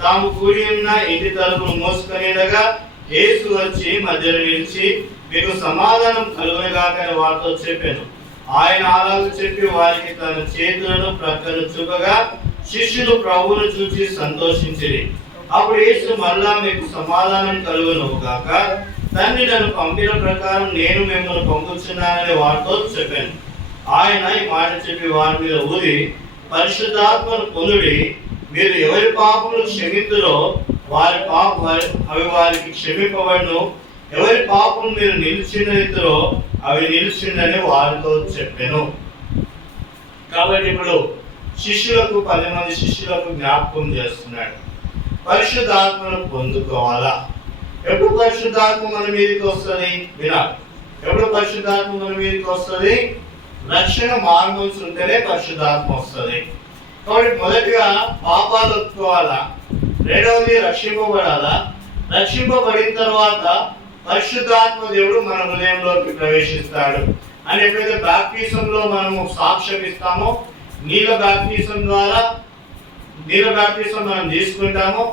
తాము కూడి ఉన్న ఇంటి తలుపులు మోసుకొనిడగా యేసు వచ్చి మధ్యలో నిలిచి, మీకు సమాధానం కలుగునుగాక అని వారితో చెప్పాను. ఆయన అలాగ చెప్పి వారికి తన చేతులను ప్రక్కను చూపగా శిష్యులు ప్రభువును చూసి సంతోషించిరి. అప్పుడు యేసు మరలా, మీకు సమాధానం కలుగును గాక, తండ్రి నన్ను పంపిన ప్రకారం నేను మిమ్మల్ని పంపుచున్నానని వారితో చెప్పాను. ఆయన ఈ మాట చెప్పి వారి మీద ఊది, పరిశుద్ధాత్మను పొందుడి. మీరు ఎవరి పాపములు క్షమింతురో అవి వారికి క్షమింపబడును, ఎవరి పాపం మీరు నిలిచిండిరో అవి నిలిచిండని వారితో చెప్పాను. కాబట్టి ఇప్పుడు శిష్యులకు 10 మంది శిష్యులకు జ్ఞాపకం చేస్తున్నాడు, పరిశుద్ధాత్మను పొందుకోవాలా. ఎప్పుడు పరిశుద్ధాత్మ మన మీదకి వస్తుంది? వినాలి. ఎప్పుడు పరిశుద్ధాత్మ మన మీదకి వస్తుంది? రక్షణ మార్గం ఉంటేనే పరిశుద్ధాత్మ వస్తుంది. కాబట్టి మొదటిగా పాపాలు ఒప్పుకోవాలా, రెండవది రక్షింపబడాలా. రక్షింపబడిన తర్వాత పరిశుద్ధాత్మ దేవుడు మన హృదయంలోకి ప్రవేశిస్తాడు. అని ఎప్పుడైతే బాప్టిజంలో మనము సాక్ష్యం ఇస్తామో, నీళ్ళ బాప్టిజం ద్వారా మనం తీసుకుంటామో,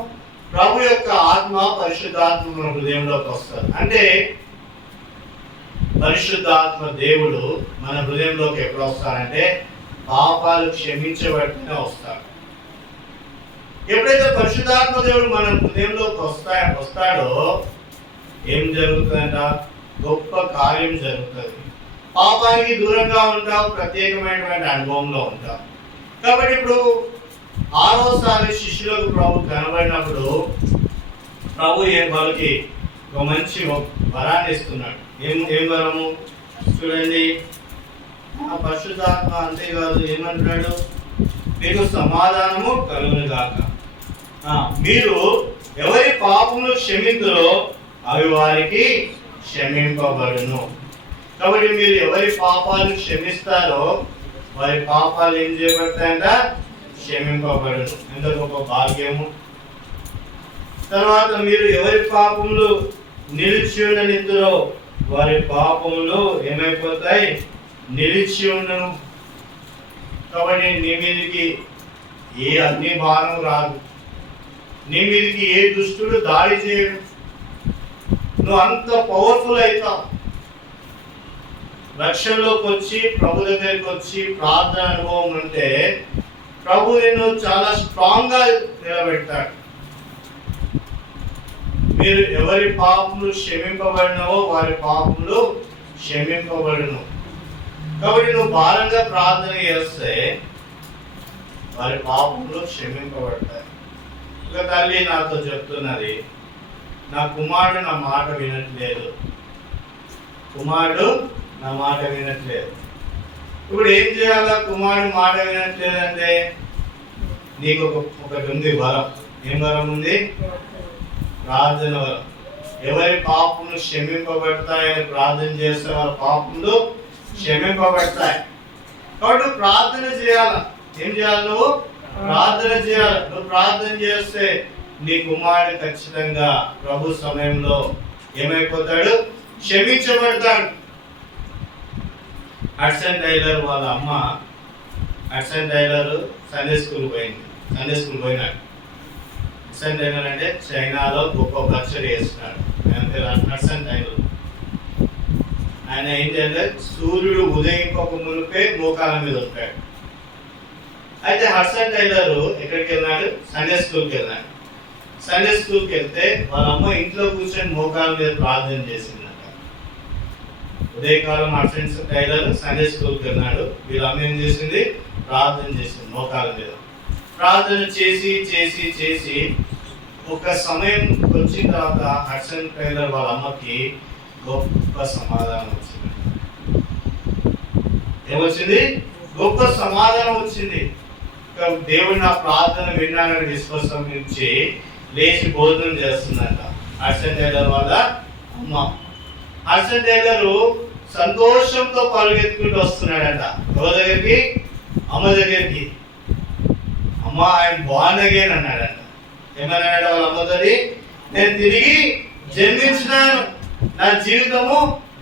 ప్రభు యొక్క ఆత్మ పరిశుద్ధాత్మ మన హృదయంలోకి వస్తుంది. అంటే పరిశుద్ధాత్మ దేవుడు మన హృదయంలోకి ఎప్పుడు వస్తాడంటే పాపాలు క్షమించబడితేనే వస్తాడు. ఎప్పుడైతే పరిశుద్ధాత్మ దేవుడు మన హృదయంలోకి వస్తాడో ఏం జరుగుతుందంట? గొప్ప కార్యం జరుగుతుంది. పాపానికి దూరంగా ఉంటావు, ప్రత్యేకమైనటువంటి అనుభవంలో ఉంటావు. కాబట్టి ఇప్పుడు 6వసారి శిష్యులకు ప్రభు కనబడినప్పుడు ప్రభు వాళ్ళకి ఒక మంచి వరాన్ని ఇస్తున్నాడు. ఏం వరము చూడండి. పరిశుద్ధాత్మ అంతేకాదు, ఏమంటున్నాడు? మీకు సమాధానము కలుగునుగాక. మీరు ఎవరి పాపములు క్షమింతురో అవి వారికి క్షమింపబడును. కాబట్టి మీరు ఎవరి పాపాలు క్షమిస్తారో వారి పాపాలు ఏం చేయబడతాయంట? క్షమింపబడును. ఎంత గొప్ప భాగ్యము. తర్వాత మీరు ఎవరి పాపములు నిలిచి ఉండనిద్దరో వారి పాపములు ఏమైపోతాయి? నిలిచి ఉండను. కాబట్టి నీ మీదకి ఏ అగ్ని భారం రాదు, నీ మీదకి ఏ దుష్టుడు దాడి చేయడు. నువ్వు అంత పవర్ఫుల్ అవుతావు. రక్షణలోకి వచ్చి ప్రభు దగ్గరికి వచ్చి ప్రార్థన అనుభవం ఉంటే ప్రభు నిన్ను చాలా స్ట్రాంగ్ గా నిలబెడతాడు. మీరు ఎవరి పాపములు క్షమింపబడినవో వారి పాపములు క్షమింపబడును. కాబట్టి నువ్వు భారంగా ప్రార్థన చేస్తే వారి పాపములు క్షమింపబడతాయి. ఒక తల్లి నాతో చెప్తున్నది, నా కుమారుడు నా మాట వినట్లేదు, కుమారుడు నా మాట వినట్లేదు. ఇప్పుడు ఏం చేయాలా? కుమారుడు మాట వినట్లేదంటే నీకు ఒకటి ఉంది వరం. ఏం వరం ఉంది? ప్రార్థన వరం. ఎవరి పాపములు క్షమింపబడతాయని ప్రార్థన చేస్తే వారి పాపములు క్షమింపబడతాయి. కాబట్టి ప్రార్థన చేయాల. ఏం చేయాలి? నువ్వు ప్రార్థన చేయాలి. నువ్వు ప్రార్థన చేస్తే నీ కుమారుడు ఖచ్చితంగా ప్రభు సమయంలో ఏమైపోతాడు? క్షమించబడతాడు. హడ్సన్ టైలర్ వాళ్ళ అమ్మ, హడ్సన్ టైలర్ సండే స్కూల్ పోయినాడు. హడ్సన్ టైలర్ అంటే చైనాలో గొప్ప లక్షలు వేస్తున్నాడు. హడ్సన్ టైలర్ ఆయన ఏంటంటే సూర్యుడు ఉదయింపక మునిపే మోకాల మీద ఉంటాడు. అయితే హడ్సన్ టైలర్ ఎక్కడికి వెళ్ళినాడు? సండే స్కూల్కి వెళ్ళినాడు. సండే స్కూల్కి వెళ్తే వాళ్ళ అమ్మ ఇంట్లో కూర్చొని మోకాల మీద ప్రార్థన చేసిందంట. ఉదయకాలం హడ్సన్ టైలర్ సండే స్కూల్కి వెళ్ళినాడు. వీళ్ళ అమ్మ ఏం చేసింది? ప్రార్థన చేసింది మోకాల మీద. ప్రార్థన చేసి చేసి చేసి ఒక సమయం వచ్చిన తర్వాత హడ్సన్ టైలర్ వాళ్ళ అమ్మకి గొప్ప సమాధానం వచ్చింది. ఏమొచ్చింది? గొప్ప సమాధానం వచ్చింది. దేవుడు నా ప్రార్థన విన్నాడని విశ్వాసం నుంచి లేచి భోజనం చేస్తుందంట హడ్సన్ టైలర్ వాళ్ళ అమ్మ. హడ్సన్ టైలర్ సంతోషంతో పరుగెత్తుకుంటూ వస్తున్నాడంట. ఎవరి దగ్గరికి? అమ్మ దగ్గరికి. అమ్మ, ఆయన బాన్ అగైన్ అన్నాడంట. ఏమన్నాడు వాళ్ళ అమ్మతోని? నేను తిరిగి జన్మించినాను, నా జీవితము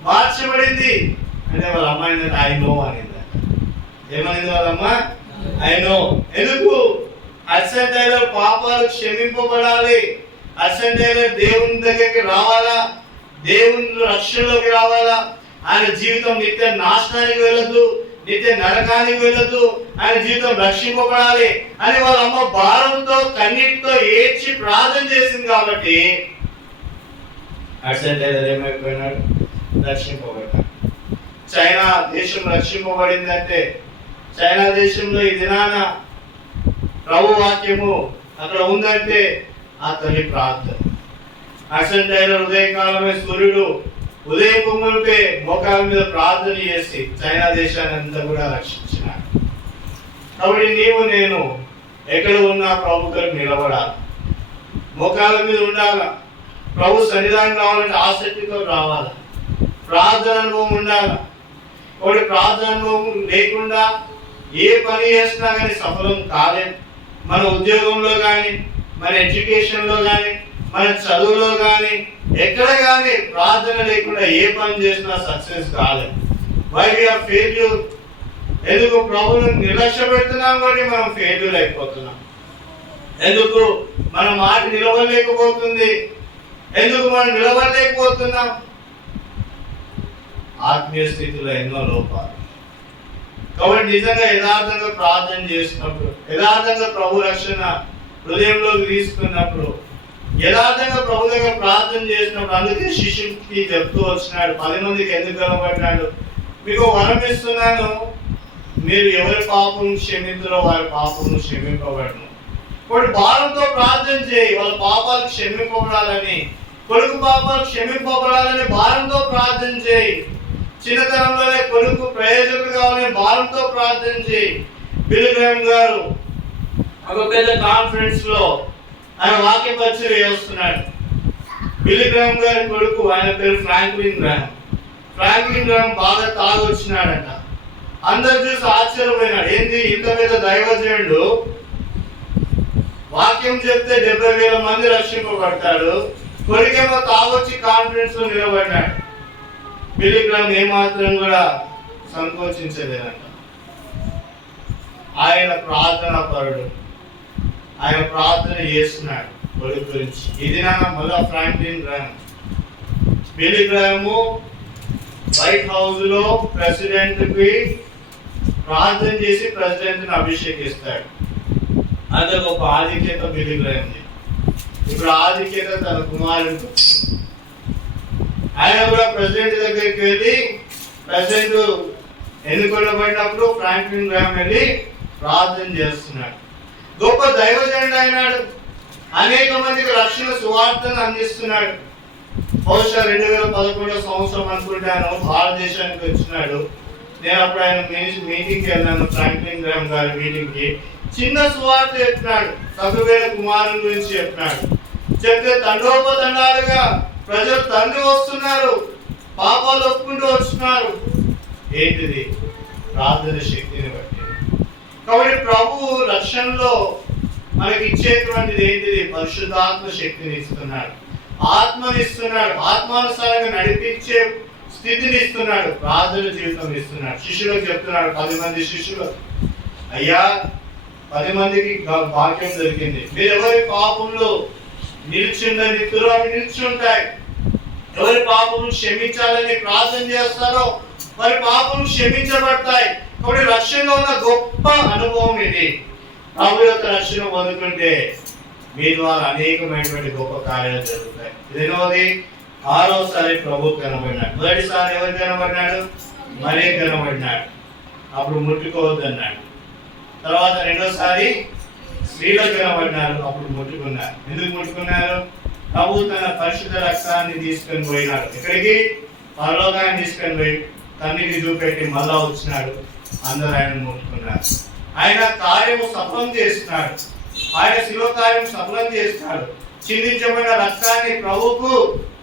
మార్చబడింది అంటే వాళ్ళ అమ్మ ఏంటంటే ఐ నో అనింది. ఏమనింది వాళ్ళమ్మ? I know. ఎందుకు? ఆ అసంటైలో పాపాలు క్షమింపబడాలి. అసంటైలో దేవుని దగ్గరికి రావాలా, దేవుని రక్షణలోకి రావాలా. ఆయన జీవితం నిత్య నాశనానికి వెళ్ళదు, నిత్య నరకానికి వెళ్ళదు. ఆయన జీవితం రక్షింపబడాలి అని వాళ్ళ అమ్మ భారంతో కన్నీటితో ఏడ్చి ప్రార్థన చేసింది కాబట్టి అసంటైలో ఏమైపోయినాడు? రక్షింపబడ్డాడు. చైనా దేశం రక్షింపబడిందంటే, చైనా దేశంలో ఈ దినాన ప్రభు వాక్యము అక్కడ ఉందంటే ఆ తల్లి ప్రార్థన. అసంటైలో ఉదయకాలమే సూర్యుడు ఉదయం పొంగులపై మోకాల మీద ప్రార్థన చేసి చైనా దేశాన్ని అంతా కూడా రక్షించినాడు. కాబట్టి నీవు నేను ఎక్కడ ఉన్నా ప్రభు కొరకు నిలబడాలి, మోకాల మీద ఉండాలి. ప్రభు సన్నిధానం రావాలంటే ఆసక్తితో రావాలి, ప్రార్థన అనుభవం ఉండాలి. కాబట్టి ప్రార్థన అనుభవం లేకుండా ఏ పని చేసినా కానీ సఫలం కాలేదు. మన ఉద్యోగంలో కానీ, మన ఎడ్యుకేషన్లో కానీ, మన చదువులో కానీ, ఎక్కడ కానీ ప్రార్థన లేకుండా ఏ పని చేసినా సక్సెస్ కాలేదు. Why we are failure? ఎందుకు? ప్రభువును నిర్లక్ష్య పెడుతున్నాం కాబట్టి మనం ఫెయిల్యూర్ అయిపోతున్నాం. ఎందుకు? మన మాట నిలవలేకపోతుంది. ఎందుకు మనం నిలవలేకపోతున్నాం? ఆత్మీయ స్థితిలో ఎన్నో లోపాలు. కాబట్టి నిజంగా యథార్థంగా ప్రార్థన చేసినప్పుడు, యథార్థంగా ప్రభు రక్షణ హృదయంలోకి తీసుకున్నప్పుడు, యథార్థంగా ప్రభు దగ్గర ప్రార్థన చేసినప్పుడు, అందుకే శిష్యుడికి చెప్తూ వచ్చినాడు, 10 మందికి ఎందుకు కనబడ్డాడు? మీకు వరం ఇస్తున్నాను, మీరు ఎవరి పాపం క్షమించరో వారి పాపం క్షమింపబడను. కాబట్టి భారంతో ప్రార్థన చేయి, వాళ్ళ పాపాలు క్షమింపబడాలని, కొడుకు పాపాలు క్షమింపబడాలని భారంతో ప్రార్థన చేయి. చిన్నతనంలోనే కొడుకు ప్రయోజకుడు కావాలని భారంతో ప్రార్థన చేయి. బిల్ గ్రాహం గారు ఒక పెద్ద కాన్ఫరెన్స్ లో ఆయన వాక్య పరిచయం చేస్తున్నాడు. బిల్ గ్రాహం గారి కొడుకు, ఆయన పేరు ఫ్రాంక్లిన్ గ్రాహం. ఫ్రాంక్లిన్ గ్రాహం బాగా తాగొచ్చినాడంట. అందరు చూసి ఆశ్చర్యపోయినాడు, ఏంది ఇంత పెద్ద దైవజనుడు వాక్యం చెప్తే 70,000 మంది రక్షింపబడతాడు, కొడుకేమో తాగొచ్చి కాన్ఫరెన్స్ లో నిలబడ్డాడు. బిల్ గ్రాహం ఏమాత్రం కూడా సంకోచించలేదంట. ఆయన ప్రార్థన పరుడు, ఆయన ప్రార్థన చేస్తున్నాడు కొడుకు గురించి. ఇది నా మళ్ళా Franklin Graham. Bill Graham White House లో ప్రెసిడెంట్ కి ప్రార్థన చేసి ప్రెసిడెంట్ ని అభిషేకిస్తాడు. అంత గొప్ప ఆధిక్యత బిల్ గ్రాహంది. ఇప్పుడు ఆధిక్యత తన కుమారుడు. ఆయన కూడా ప్రెసిడెంట్ దగ్గరికి వెళ్ళి, ప్రెసిడెంట్ ఎన్నుకోబడినప్పుడు ఫ్రాంక్లిన్ గ్రాహం వెళ్ళి ప్రార్థన చేస్తున్నాడు. గొప్ప దైవజనుడు అయినాడు, అనేక మందికి రక్షణ సువార్తను అందిస్తున్నాడు. బహుశా 2011 సంవత్సరం అనుకుంటాను భారతదేశానికి వచ్చినాడు. నేను అప్పుడు ఆయన మీటింగ్కి వెళ్ళాను, ఫ్రాంక్లిన్ గ్రాహం గారి మీటింగ్కి. చిన్న సువార్త చెప్పినాడు, సగువేల కుమారుని గురించి చెప్పినాడు. చెప్తే తండోపతండాలుగా ప్రజలు తండ్రి వస్తున్నారు, పాపాలు ఒప్పుకుంటూ వస్తున్నారు. ఏంటిది? ప్రార్థన శక్తిని బట్టి. కాబట్టి ప్రభు రక్షణలో మనకి ఇచ్చేటువంటిది ఏంటిది? పరిశుద్ధాత్మ శక్తిని ఇస్తున్నాడు, ఆత్మని ఇస్తున్నాడు, ఆత్మానుసారంగా నడిపించే స్థితిని ఇస్తున్నాడు, ప్రార్థన జీవితం ఇస్తున్నాడు. శిష్యులకు చెప్తున్నాడు, 10 మంది శిష్యులు, అయ్యా 10 మందికి భాగ్యం దొరికింది, మీరు ఎవరి పాపంలో నిలిచిందని అవి నిలిచి ఉంటాయి. ఎవరి పాపం క్షమించాలని ప్రార్థన చేస్తారో వారి పాపం క్షమించబడతాయి. కాబట్టి రక్షణలో ఉన్న గొప్ప అనుభవం ఇది. ప్రభు యొక్క రక్షణ పొందుకుంటే మీ ద్వారా అనేకమైనటువంటి గొప్ప కార్యాలు జరుగుతాయి. ఇదనోది 6వసారి ప్రభు కనబడినాడు. మొదటిసారి ఎవరు కనబడినాడు? మరే కనబడినాడు, అప్పుడు ముట్టుకోవద్దన్నాడు. తర్వాత 2వసారి స్త్రీలకు కనబడినారు, అప్పుడు ముట్టుకున్నారు. ఎందుకు ముట్టుకున్నారు? ప్రభు తన పరిశుద్ధ రక్తాన్ని తీసుకొని పోయినాడు. ఎక్కడికి? పరలోకాన్ని తీసుకొని పోయి తండ్రికి చూపెట్టి మళ్ళా వచ్చినాడు. అందరూ ఆయన ముట్టుకున్నారు. ఆయన కార్యము సఫలం చేస్తున్నాడు, ఆయన శిలువ కార్యం సఫలం చేస్తున్నాడు. చిందించబడిన రక్తాన్ని ప్రభువుకు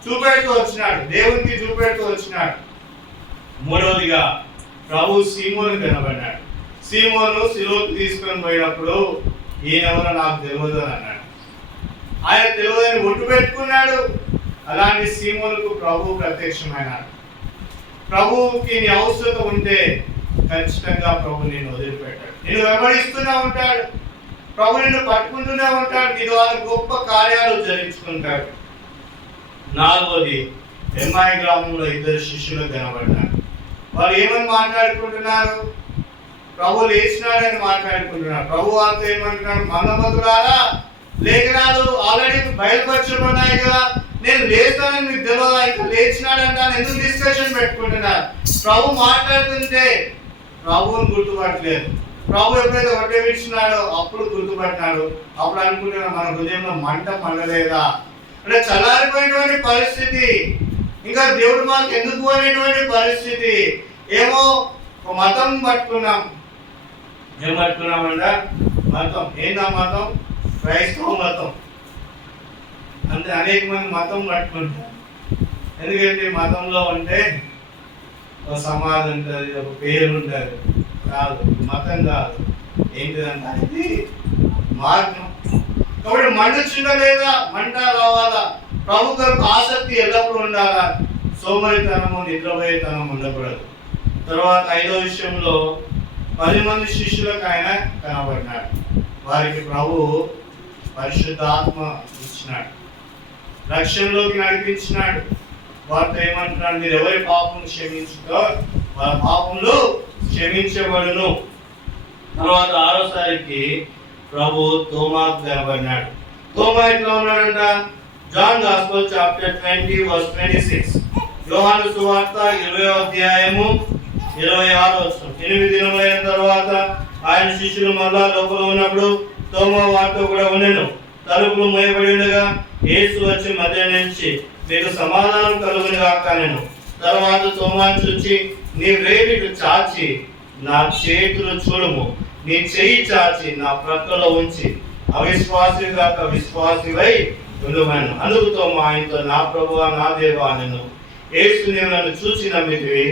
చూపెడుతూ వచ్చినాడు, దేవునికి చూపెడుతూ వచ్చినాడు. 3వదిగా ప్రభు సీమోను కనబడినాడు. సీమోను శిలువకు తీసుకొని పోయినప్పుడు ఈయనెవరో నాకు తెలియదు అని అన్నాడు. ఆయన తెలియదని ఒట్టు పెట్టుకున్నాడు. అలాంటి సీమోనుకు ప్రభు ప్రత్యక్షమైనాడు. ప్రభువుకి నీ అవసరం ఉంటే ఖచ్చితంగా ప్రభు నేను వదిలిపెట్టాడు, నేను వెంబడిస్తూనే ఉంటాడు. ప్రభు నిన్ను పట్టుకుంటూనే ఉంటాడు, నీ ద్వారా గొప్ప కార్యాలు జరిగించుకుంటాడు. 4వది, ఎమ్మాయి గ్రామంలో 2 శిష్యులు కనబడ్డారు. వాళ్ళు ఏమని మాట్లాడుకుంటున్నారు? ప్రభు లేచినాడని మాట్లాడుకుంటున్నారు. ప్రభు వారితో ఏమంటున్నాడు? మందమతులారా, లేఖనాలు ఆల్రెడీ బయలుపరచబడినాయి కదా, నేను లేస్తానని మీకు తెలియదా? ఇంకా లేచినాడంటే ఎందుకు డిస్కషన్ పెట్టుకుంటున్నారు? ప్రభు మాట్లాడుతుంటే ప్రభువుని గుర్తుపట్టలేదు. ప్రభు ఎప్పుడైతే ఒట్టే విడిచినాడో అప్పుడు గుర్తుపట్టినాడు. అప్పుడు అనుకుంటున్నా, మన హృదయంలో మంట మండలేదా అంటే చల్లారిపోయినటువంటి పరిస్థితి, ఇంకా దేవుడు మాకు ఎందుకు అనేటువంటి పరిస్థితి. ఏమో మతం పట్టుకున్నాం. ఏం పట్టుకున్నామంట? మతం. ఏందా మతం? క్రైస్తవ మతం. అంటే అనేక మంది మతం పట్టుకుంటారు. ఎందుకంటే మతంలో ఉంటే ఒక సమాధి ఉంటుంది, ఒక పేరు ఉంటుంది. కాదు, మతం కాదు. ఏంటిదంటే ఇది మార్గం. కాబట్టి మండుచుండ లేదా? మంట రావాలా? ప్రభు కొరకు ఆసక్తి ఎల్లప్పుడూ ఉండాలా? సోమరితనము, నిద్రపోయేతనం ఉండకూడదు. తర్వాత 5వ విషయంలో 10 మంది శిష్యులకు ఆయన కనబడినాడు. వారికి ప్రభు పరిశుద్ధాత్మ ఇచ్చినాడు, రక్షణలోకి నడిపించినాడు. వారితో ఏమంటున్నాడు? మీరు ఎవరి పాపం క్షమించుతో వాళ్ళ పాపంలో క్షమించబడును. తర్వాత 6వసారికి ప్రభు తోమాకు కనబడినాడు. తోమా ఎట్లా ఉన్నాడంట? జాన్ గాస్పెల్ చాప్టర్ 20:26, యోహాను సువార్త 20వ అధ్యాయము 26వ వచనం. 8 దినములైన తర్వాత ఆయన శిష్యులు మరలా లోపల ఉన్నప్పుడు తోమా వారితో కూడా ఉండెను. తలుపులు మూయబడి ఉండగా యేసు వచ్చి మధ్య నుంచి, మీకు సమాధానం కలుగును గాక అనెను. తర్వాత తోమాను చూచి, నీ వ్రేలిని చాచి నా చేతులు చూడుము, నీ చెయ్యి చాచి నా ప్రక్కలో ఉంచి అవిశ్వాసి గాక విశ్వాసివై ఉండుమను. అందుకు తోమా ఆయనతో, నా ప్రభువా నా దేవా అనెను. యేసు, నీవు నన్ను చూచి నమ్మితివి,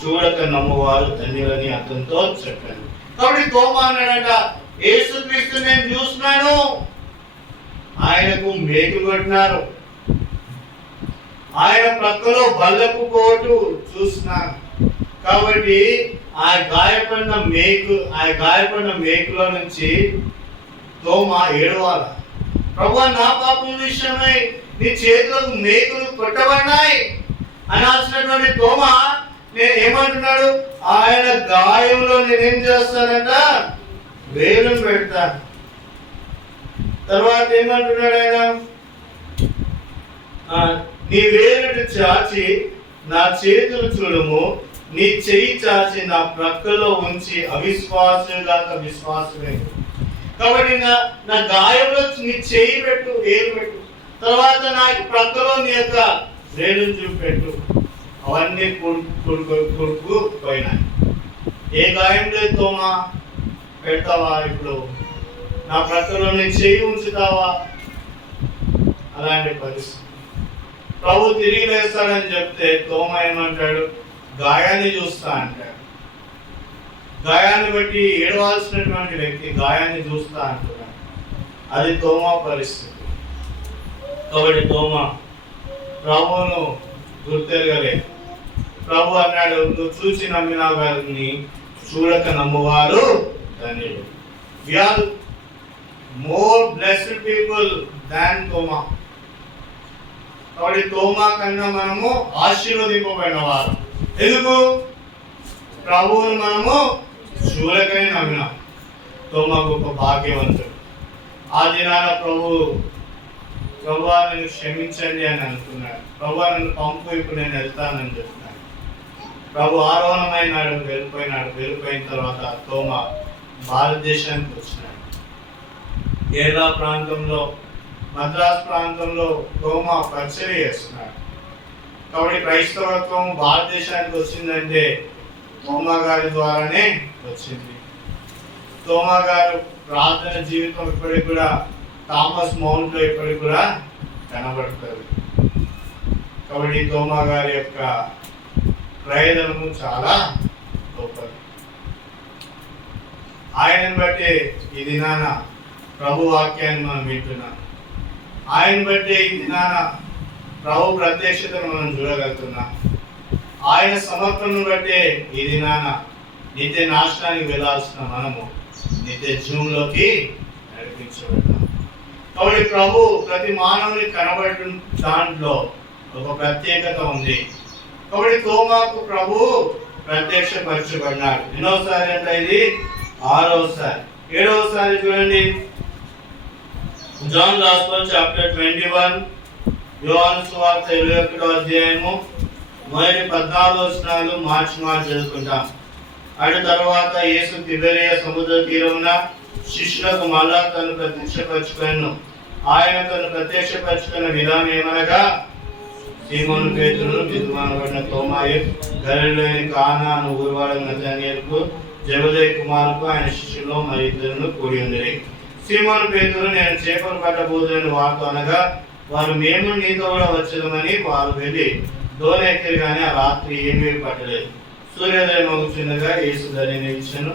చూడక నమ్మువారు ధన్యులని అతనితో చెప్పాను. కాబట్టి తోమా అన్నాడంట, యేసుక్రీస్తు నేను చూస్తున్నాను. ఆయనకు మేకులు కొట్టినారు, ఆయన ప్రక్కలో బల్లపు కోటు చూస్తున్నాను. కాబట్టి ఆ గాయపడిన మేకులో నుంచి తోమా ఏడవాల. ప్రభువా, నా పాపం విషయమై నీ చేతులకు మేకులు కొట్టబడినాయి అనాల్సినటువంటి తోమా నేను ఏమంటున్నాడు? ఆయన గాయంలో నేనేం చేస్తానంట? వేలును పెడతాను. తర్వాత ఏమంటున్నాడు ఆయన? నీ వేలును చాచి నా చేతులు చూడుము, నీ చెయ్యి చాచి నా ప్రక్కలో ఉంచి అవిశ్వాసుగాక విశ్వాసమే. కాబట్టి నా గాయంలో నీ చెయ్యి పెట్టు, వేలు పెట్టు. తర్వాత నాకు ప్రక్కలో నీ యొక్క వేలును చూపెట్టు. అవన్నీ కొడుకు పోయినాయి. ఏ గాయం లేదు తోమా, పెడతావా? ఇప్పుడు నా ప్రక్కలో నీ చెయ్యి ఉంచుతావా? అలాంటి పరిస్థితి. ప్రభు తిరిగి లేస్తాడని చెప్తే తోమా ఏమంటాడు? గాయాన్ని చూస్తా అంటాడు. గాయాన్ని బట్టి ఏడవాల్సినటువంటి వ్యక్తి గాయాన్ని చూస్తా అంటున్నాడు. అది తోమా పరిస్థితి. కాబట్టి తోమా ప్రభువును గుర్తెరగలేదు. ప్రభు అన్నాడు, నువ్వు చూసి నమ్మినా గారిని చూడక నమ్మువారు ధన్యులు. We are more blessed people than తోమా. కాబట్టి తోమా కన్నా మనము ఆశీర్వదింపబడిన వారు. ఎందుకు? ప్రభువును మనము చూడకనే నమ్మినాం. తోమా గొప్ప భాగ్యవంతుడు. ఆ దినాన ప్రభువా నన్ను క్షమించండి అని అనుకున్నాడు. ప్రభువా నన్ను పంపు, ఇప్పుడు నేను వెళ్తానని చెప్పినాడు. ప్రభు ఆరోహణమైనాడు, వెళ్ళిపోయిన తర్వాత తోమా భారతదేశానికి వచ్చినాడు. కేరళ ప్రాంతంలో, మద్రాస్ ప్రాంతంలో తోమా పరిచర్య చేస్తున్నాడు. కాబట్టి క్రైస్తవత్వం భారతదేశానికి వచ్చిందంటే తోమా గారి ద్వారానే వచ్చింది. తోమా గారు ప్రార్థన జీవితం ఇప్పటికి కూడా థామస్ మౌంట్లో ఇప్పటికి కూడా కనబడుతుంది. కాబట్టి తోమా గారి యొక్క ప్రయోజనము చాలా గొప్పది. ఆయనను బట్టి ఈ దినాన ప్రభు వాక్యాన్ని మనం వింటున్నాం. ఆయన బట్టి ఈ దినాన ప్రభు ప్రత్యక్షతను మనం చూడగలుగుతున్నాం. ఆయన సమర్పణను బట్టే ఈ దినాన నిత్య నాశనానికి వెళ్ళాల్సిన మనము నిత్య జీవంలోకి నడిపించబడ్డాం. కాబట్టి ప్రభు ప్రతి మానవుని కనబడిన దాంట్లో ఒక ప్రత్యేకత ఉంది. కాబట్టి తోమాకు ప్రభు ప్రత్యక్షపరచబడినాడు. ఎన్నోసారి అంటే ఇది 6వసారి. 7వసారి చూడండి, జాన్ గాస్పెల్ చాప్టర్ 21, యోహాను సువార్త 21వ అధ్యాయము మొదటి 14 వచనాలు మార్చి చదువుకుంటాం. అటు తర్వాత యేసు తిబెరియా సముద్ర తీరమున శిష్యులకు మళ్ళా తను ప్రత్యక్షపరచుకొనెను. ఆయన తను ప్రత్యక్షపరచుకున్న విధానం ఏమనగా, సీమోను పేతురును, పిలువబడిన తోమాయు, గలిలయలోని కానా అను ఊరువాడ నతనయేలుకు, జెబెదయి కుమారులకు ఆయన శిష్యుల్లో మరి ఇద్దరును కూడి ఉండిరి. సీమోను పేతురు, నేను చేపలు పట్టబోదునని వారితో అనగా, వారు మేము నీతో కూడా వచ్చేదమని వారు వెళ్ళి దోణి ఎక్కిరి, కానీ ఆ రాత్రి ఏమీ పట్టలేదు. సూర్యోదయం అవుతుండగా యేసు దాన్ని నిలిచెను.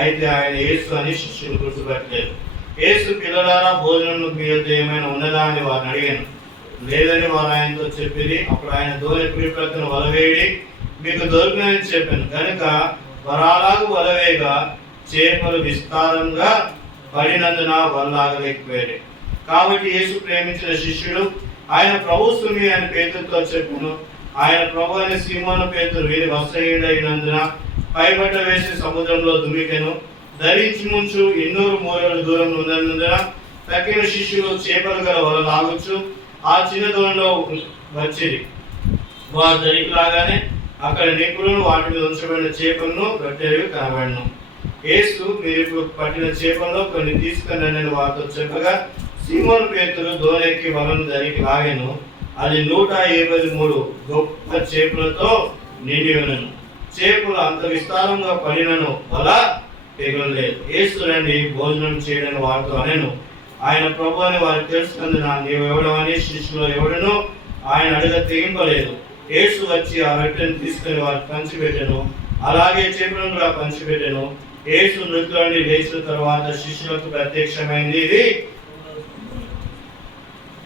అయితే ఆయన యేసు అని శిష్యులు గుర్తుపట్టలేదు. యేసు, పిల్లలారా, భోజనం మీ వద్ద ఏమైనా ఉన్నదా అని వారిని అడిగాను. లేదని వారు ఆయనతో చెప్పిరి. అప్పుడు ఆయన దోణి కుడి ప్రక్కన వలవేడి మీకు దొరికినని చెప్పాను. కనుక వారు అలాగూ వలవేగా చేపలు విస్తారంగా పడినందున వల్లాగలేకపోయారు. కాబట్టి యేసు ప్రేమించిన శిష్యుడు ఆయన ప్రభు సుమి అని పేతురుతో చెప్పాను. ఆయన ప్రభు అయిన సీమోను పేతురు వీరి వస్త్రహీనుడైనందున పైబట్ట వేసి సముద్రంలో దుమికెను. ధరించి ముంచు 200 మూరల దూరం ఉన్నందున తక్కిన శిష్యులు చేపలు గల వల లాగొచ్చు ఆ చిన్న దూరంలో వచ్చిరి. వారు దరికి లాగానే అక్కడ నిపుణులు వాటి మీద ఉంచబడిన చేపలను రొట్టెలు కనబడను. యేసు, మీరు ఇప్పుడు పట్టిన చేపల్లో కొన్ని తీసుకుని వారితో చెప్పగా, సీమోను పేతురు దోణెక్కి వలను దరికి లాగాను. అది 153 గొప్ప చేపలతో నిండి ఉన్నను. చేపలు అంత విస్తారంగా పడినను వల తెగలేదు. యేసు, రండి భోజనం చేయడని వారితో అనెను. ఆయన ప్రభు అని వారికి తెలుసుకుందున నీవు ఎవడమని శిష్యులు ఎవడనో ఆయన అడగ తెగింపలేదు. యేసు వచ్చి ఆ రొట్టెను తీసుకుని వారికి పంచిపెట్టెను. అలాగే చేపలను కూడా పంచిపెట్టెను. యేసు మృతుల నుండి లేచిన తర్వాత శిష్యులకు ప్రత్యక్షమైంది ఇది.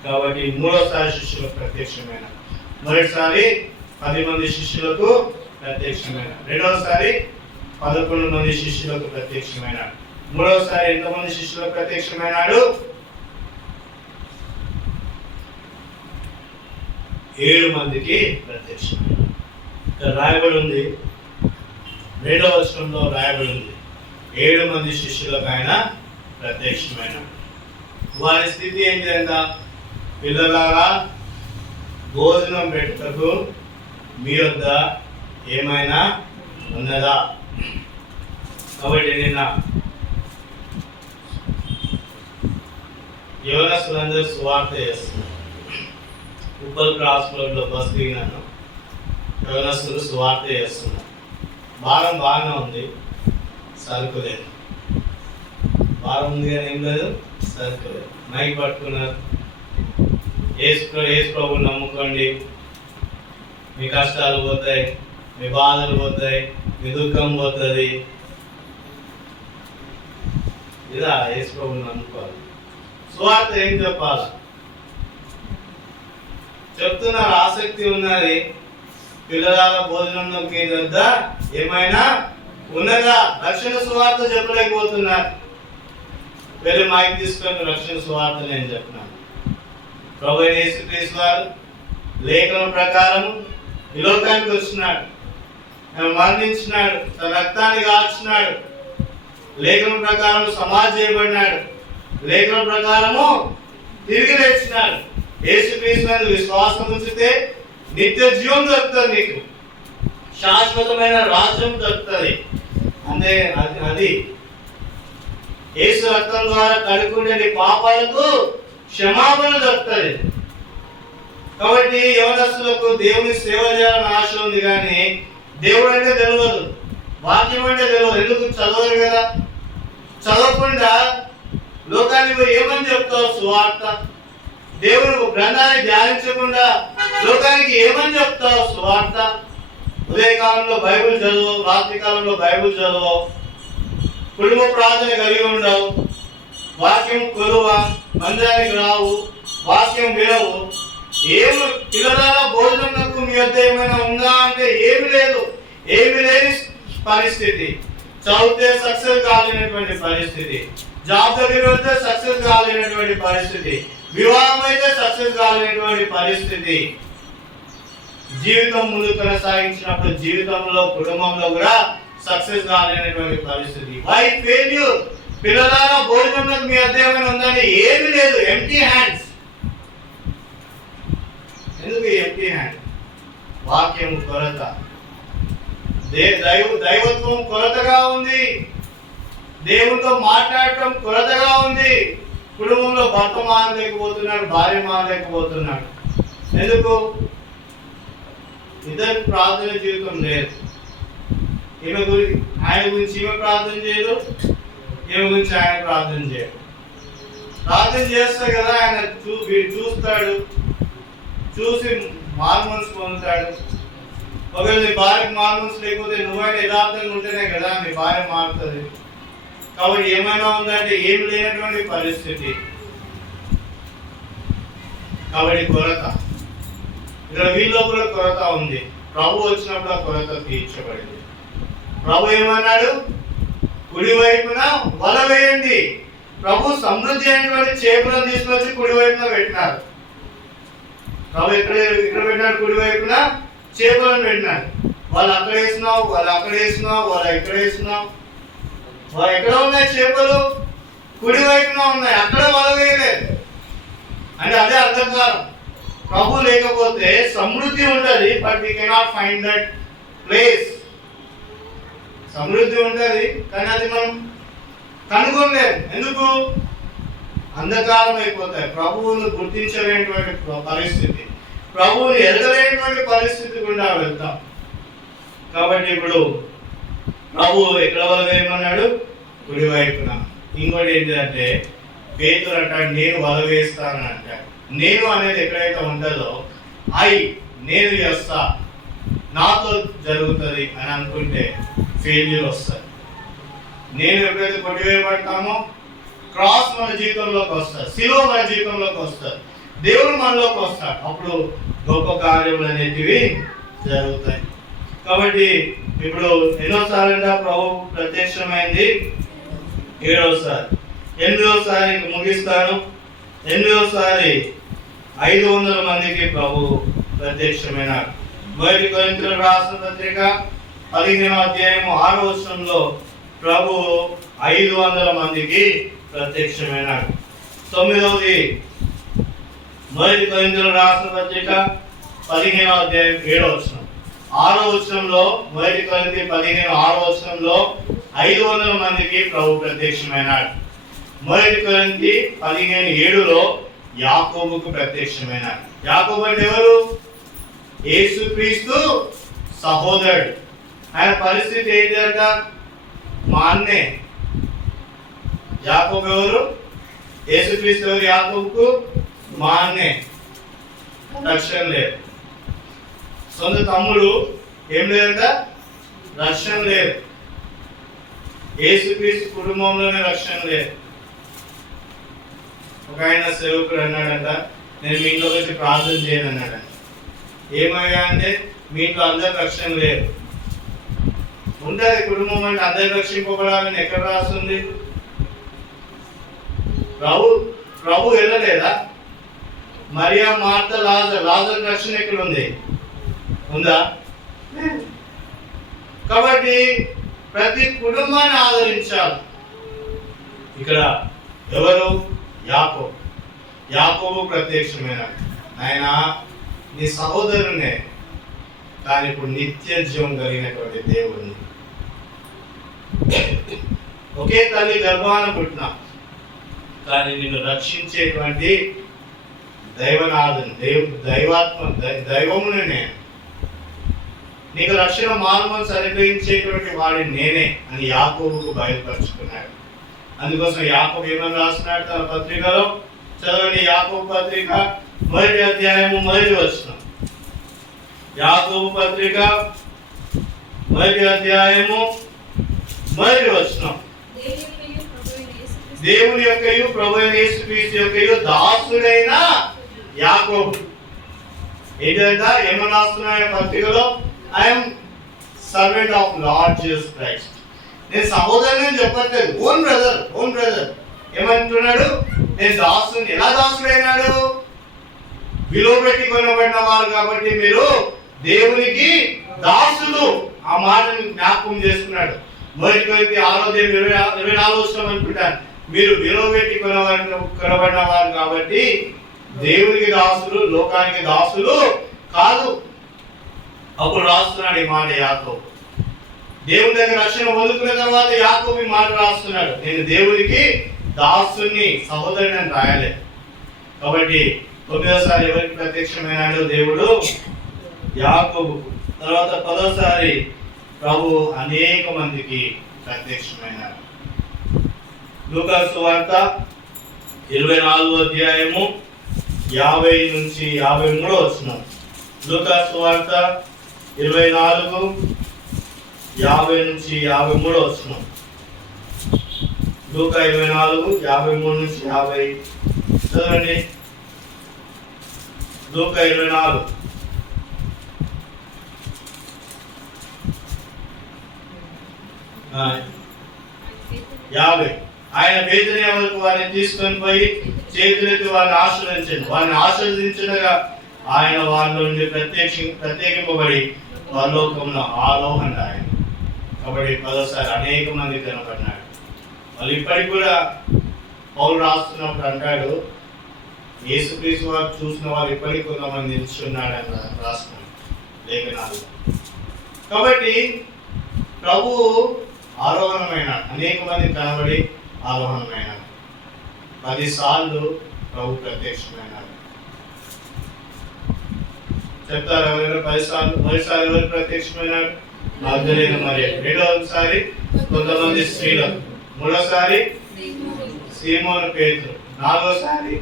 కాబట్టి 3వసారి శిష్యులకు ప్రత్యక్షమైన, మొదటిసారి 10 మంది శిష్యులకు ప్రత్యక్షమైన, 2వసారి 11 మంది శిష్యులకు ప్రత్యక్షమైనాడు. 3వసారి ఎంతమంది శిష్యులకు ప్రత్యక్షమైనాడు? 7 మందికి ప్రత్యక్షమైనాడు. ఇక్కడ రాయబడి ఉంది, 2వ వచనంలో రాయబడి ఉంది, 7 మంది శిష్యులకు ఆయన ప్రత్యక్షమైనాడు. వారి స్థితి ఏం చేద్దా? పిల్లలారా, భోజనం పెట్టుటకు మీ వద్ద ఏమైనా ఉన్నదా? కాబట్టి నిన్న యవనస్తులందరూ సువార్త చేస్తున్నారు. ఉప్పల్ క్రాస్ రోడ్లో బస్ దిగినాను. యవనస్తులు సువార్త చేస్తున్నారు. భారం బాగానే ఉంది, సరుకు లేదు. భారం ఉంది కానీ ఏం లేదు, సరుకు లేదు. మైక్ పట్టుకున్నారు. యేసు ప్రభువుని నమ్ముకోండి, మీ కష్టాలు పోతాయి, మీ బాధలు పోతాయి, మీ దుఃఖం పోతుంది. ఇలా యేసు ప్రభువుని నమ్ముకోవాలి. సువార్త ఏం చెప్పాలి చెప్తున్నారు. ఆసక్తి ఉన్నది. పిల్లల భోజనంలో మీ వద్ద ఏమైనా ఉన్నదా? రక్షణ సువార్త చెప్పలేకపోతున్నారు. వెళ్ళి మైక్ తీసుకొని రక్షణ సువార్త నేను చెప్తున్నాను. ప్రభు యేసుక్రీస్తు వారు లేఖనం ప్రకారం ఈ లోకానికి వచ్చినాడు. ఆయన మరణించినాడు, తన రక్తాన్ని కాల్చినాడు. లేఖనం ప్రకారం సమాధి చేయబడినాడు. లేఖనం ప్రకారము తిరిగి లేచినాడు. యేసుక్రీస్తు విశ్వాసం ఉంచితే నిత్య జీవం దొరుకుతుంది, నీకు శాశ్వతమైన రాజ్యం దొరుకుతుంది. అంటే అది యేసు రక్తం ద్వారా కడుక్కునే నీ పాపాలకు క్షమాపణ దొరుకుతుంది. కాబట్టి యవనస్తులకు దేవుని సేవ చేయాలని ఆశ ఉంది, కానీ దేవుడు అంటే తెలియదు, వాక్యం అంటే తెలియదు. ఎందుకు చదవరు కదా? చదవకుండా లోకానికి పోయి ఏమని చెప్తావు సువార్త? దేవుని గ్రంథాన్ని ధ్యానించకుండా లోకానికి ఏమని చెప్తావు సువార్త? ఉదయకాలంలో బైబిల్ చదువు, రాత్రి కాలంలో బైబిల్ చదువు, కుటుంబ ప్రార్థన కలిగి ఉండవు, వాక్యం కొలువ, మందిరానికి రావు, వాక్యం వినవు. ఏమి పిల్లల భోజనంకు మీ వద్ద ఏమైనా ఉందా అంటే ఏమి లేదు, ఏమి లేని పరిస్థితి. చదివితే సక్సెస్ కాలేనటువంటి పరిస్థితి, జాబ్ దగ్గర వెళ్తే సక్సెస్ కాలేనటువంటి పరిస్థితి, వివాహం అయితే సక్సెస్ కాలేనటువంటి పరిస్థితి. జీవితం ముందు కొనసాగించినప్పుడు జీవితంలో కుటుంబంలో కూడా సక్సెస్ కాలేనటువంటి పరిస్థితి. Why failure? పిల్లలారా, భోజనంలో మీ అధ్యయనం ఉందని ఏమీ లేదు, ఎంటీ హ్యాండ్స్. ఎందుకు ఎంటీ హ్యాండ్? వాక్యం కొరత, దైవత్వం కొరతగా ఉంది, దేవునితో మాట్లాడటం కొరతగా ఉంది. కుటుంబంలో భర్త మారలేకపోతున్నాడు, భార్య మారలేకపోతున్నాడు. ఎందుకు? ఇద్దరు ప్రార్థన జీవితం లేదు. ఆయన గురించి ఈమె ప్రార్థన చేయదు, ఈమె గురించి ఆయన ప్రార్థన చేయడు. ప్రార్థన చేస్తే కదా ఆయన చూస్తాడు, చూసి మార్మన్స్ పొందుతాడు. ఒకవేళ నీ భార్యకు మార్మన్స్ లేకపోతే నువ్వైనా యథార్థంగా ఉంటేనే కదా నీ భార్య మారుతుంది. కాబట్టి ఏమైనా ఉందంటే ఏం లేనటువంటి పరిస్థితి. కాబట్టి కొరత, ఇక్కడ వీళ్ళలో కూడా కొరత ఉంది. ప్రభు వచ్చినప్పుడు ఆ కొరత తీర్చబడింది. ప్రభు ఏమన్నాడు? కుడి వైపున వల వేయండి. ప్రభు సమృద్ధి అయినటువంటి చేపలను తీసుకొచ్చి కుడి వైపున పెట్టినారు. ప్రభు ఇక్కడ పెట్టినాడు, కుడి వైపున చేపలను పెట్టినాడు. వాళ్ళు అక్కడ వేసినావు, వాళ్ళు అక్కడ వేసినావు, వాళ్ళు ఇక్కడ వేసినావు. వాళ్ళు ఎక్కడ ఉన్నాయి చేపలు? కుడి వైపున ఉన్నాయి, అక్కడ వల వేయలేదు. అంటే అదే అర్థకారం. ప్రభు లేకపోతే సమృద్ధి ఉంటుంది, but we cannot find that place. సమృద్ధి ఉంటుంది కానీ అది మనం కనుగొనలేము. ఎందుకు? అంధకారం అయిపోతాయి. ప్రభువును గుర్తించలేనటువంటి పరిస్థితి, ప్రభువుని ఎదగలేనటువంటి పరిస్థితి గుండా వెళ్తాం. కాబట్టి ఇప్పుడు ప్రభు ఎక్కడ వల్ల వేయమన్నాడు? కుడి వైపున. ఇంకోటి ఏంటంటే పేతురు అంటాడు, నేను వల వేస్తానని అంటాడు. నేను అనేది ఎక్కడైతే ఉంటుందో నేను చేస్తా, నాతో జరుగుతుంది అని అనుకుంటే ఫెయిల్యూర్ వస్తుంది. నేను ఎప్పుడైతే కొట్టివేయబడతామో క్రాస్ మన జీవితంలోకి వస్తుంది, శిలువ మన జీవితంలోకి వస్తుంది, దేవుడు మనలోకి వస్తాడు. అప్పుడు గొప్ప కార్యములు అనేటివి జరుగుతాయి. కాబట్టి ఇప్పుడు ఎన్నోసార్లు ప్రభు ప్రత్యక్షమైంది? 7వసారి. 8వసారి ఇంక ముగిస్తాను. 8వసారి 500 మందికి ప్రభు ప్రత్యక్షమైనాడు. మొదటి కొరింథీయులకు రాసిన పత్రిక 15వ అధ్యాయం 6వ వచనంలో ప్రభు 500 మందికి ప్రత్యక్షమైనాడు. 9వది మొదటి కొరింథీయులకు రాసిన పత్రిక 15వ అధ్యాయం 7వ వచనం. 6వ వచనంలో మొదటి కొరింథీ 15:6వ వచనంలో 500 మందికి ప్రభు ప్రత్యక్షమైనాడు. మొదటి కొరింథీ 15:7లో యాకోబుకు ప్రత్యక్షమైనాడు. యాకోబు అంటే ఎవరు? యేసుక్రీస్తు సహోదరుడు. ఆయన పరిస్థితి ఏంటంట? మా అన్నే. యాకోబు ఎవరు? యేసుక్రీస్తు ఎవరు? యాకోబుకు మా అన్నే. రక్షణ లేదు. సొంత తమ్ముడు ఏం లేదంట? రక్షణ లేదు. యేసుక్రీస్తు కుటుంబంలోనే రక్షణ లేదు. ఒక ఆయన సేవకుడు అన్నాడంట, నేను మీ ఇంట్లోకి వచ్చి ప్రార్థన చేయను అన్నాడంట. ఏమయ్యా అంటే, మీ ఇంట్లో అందరు రక్షణ లేదు. ఉంటుంది కుటుంబం అంటే అందరు రక్షింపబడాలని ఎక్కడ రాస్తుంది? ప్రభు వెళ్ళలేదా? మరియా, మార్త, లాజరు రక్షణ ఎక్కడ ఉంది? ఉందా? కాబట్టి ప్రతి కుటుంబాన్ని ఆదరించాలి. ఇక్కడ ఎవరు? యాకోబు ప్రత్యక్షమైన ఆయన నీ సహోదరునే, కానీ ఇప్పుడు నిత్య జీవం కలిగినటువంటి దేవుడిని. ఒకే తల్లి గర్భాన పుట్టిన, కానీ నిన్ను రక్షించేటువంటి దైవనాథుని, దైవముని నేను. నీకు రక్షణ మార్గం అనుగ్రహించేటువంటి వాడిని నేనే అని యాకోబుకు బయలుపరుచుకున్నాడు. అందుకోసం యాకోబు ఏమని రాస్తున్నాడు తన పత్రికలో? చదవండి. యాకోబు పత్రిక 1వ అధ్యాయము 1వ వచనం. యాకోబు పత్రిక 1వ అధ్యాయము 1వ వచనం. దేవుని యొక్కయు ప్రభువైన యేసుక్రీస్తు యొక్కయు దాసుడైన యాకోబు. ఏంటంటే ఏమని రాస్తున్నాడు పత్రికలో? I'm servant of lord Jesus Christ. నేను సహోదరుని అని చెప్పట్లేదు, ఓన్ బ్రదర్ ఏమంటున్నాడు? నేను దాసుని. ఎలా దాసుడైనాడు? విలువ పెట్టి కొనబడిన వారు కాబట్టి మీరు దేవునికి దాసులు. ఆ మాటని జ్ఞాపకం చేసుకున్నాడు. మొదటి కొరింథీ 6:24 అనుకుంటాను. మీరు విలువ పెట్టి కొనబడిన వారు కాబట్టి దేవునికి దాసులు, లోకానికి దాసులు కాదు. అప్పుడు రాస్తున్నాడు ఈ మాట యాకోబు. దేవుని దగ్గర రక్షణ పొందుకున్న తర్వాత యాకోబు ఈ మాట రాస్తున్నాడు, నేను దేవునికి దాసుని, సహోదరుని అని రాయలేదు. కాబట్టి 9వసారి ఎవరికి ప్రత్యక్షమైనాడు? దేవుడు యాకోబుకు. తర్వాత 10వసారి ప్రభు అనేక మందికి ప్రత్యక్షమైనాడు. లూకా సువార్త 24 50 నుంచి 53 లూకా సువార్త 24 50 నుంచి 53 లూకా 24 53 నుంచి 50 చదవండి. లూకా 24 50. ఆయన బేతనియ వరకు వారిని తీసుకొని పోయి చేతులెత్తి వారిని ఆశీర్వదించండి. వారిని ఆశీర్వదించగా ఆయన వారి నుండి ప్రత్యేకింపబడి పరలోకంలో ఆరోహణ ఆయన. కాబట్టి 10వసారి అనేక మంది కనపడినాడు. వాళ్ళు ఇప్పటికి కూడా పౌలు రాస్తున్నప్పుడు అంటాడు, యేసుక్రీస్తు వారు చూసిన వాళ్ళు ఇప్పటికి కొంతమంది నిల్చున్నాడని రాస్తున్నాడు లేఖనాలు. కాబట్టి ప్రభు ఆరోహణమైన అనేక మంది కనబడి ఆరోహణమైన 10 సార్లు ప్రభు ప్రత్యక్షమైనాడు. చెప్తారు ఎవరైనా 10 సార్లు? 10 సార్లు ఎవరు ప్రత్యక్షమైనాడు? మగ్దలేనే మరియ. రెండవసారి కొంతమంది స్త్రీలకు. మూడోసారి సీమోను పేతురు. నాలుగోసారి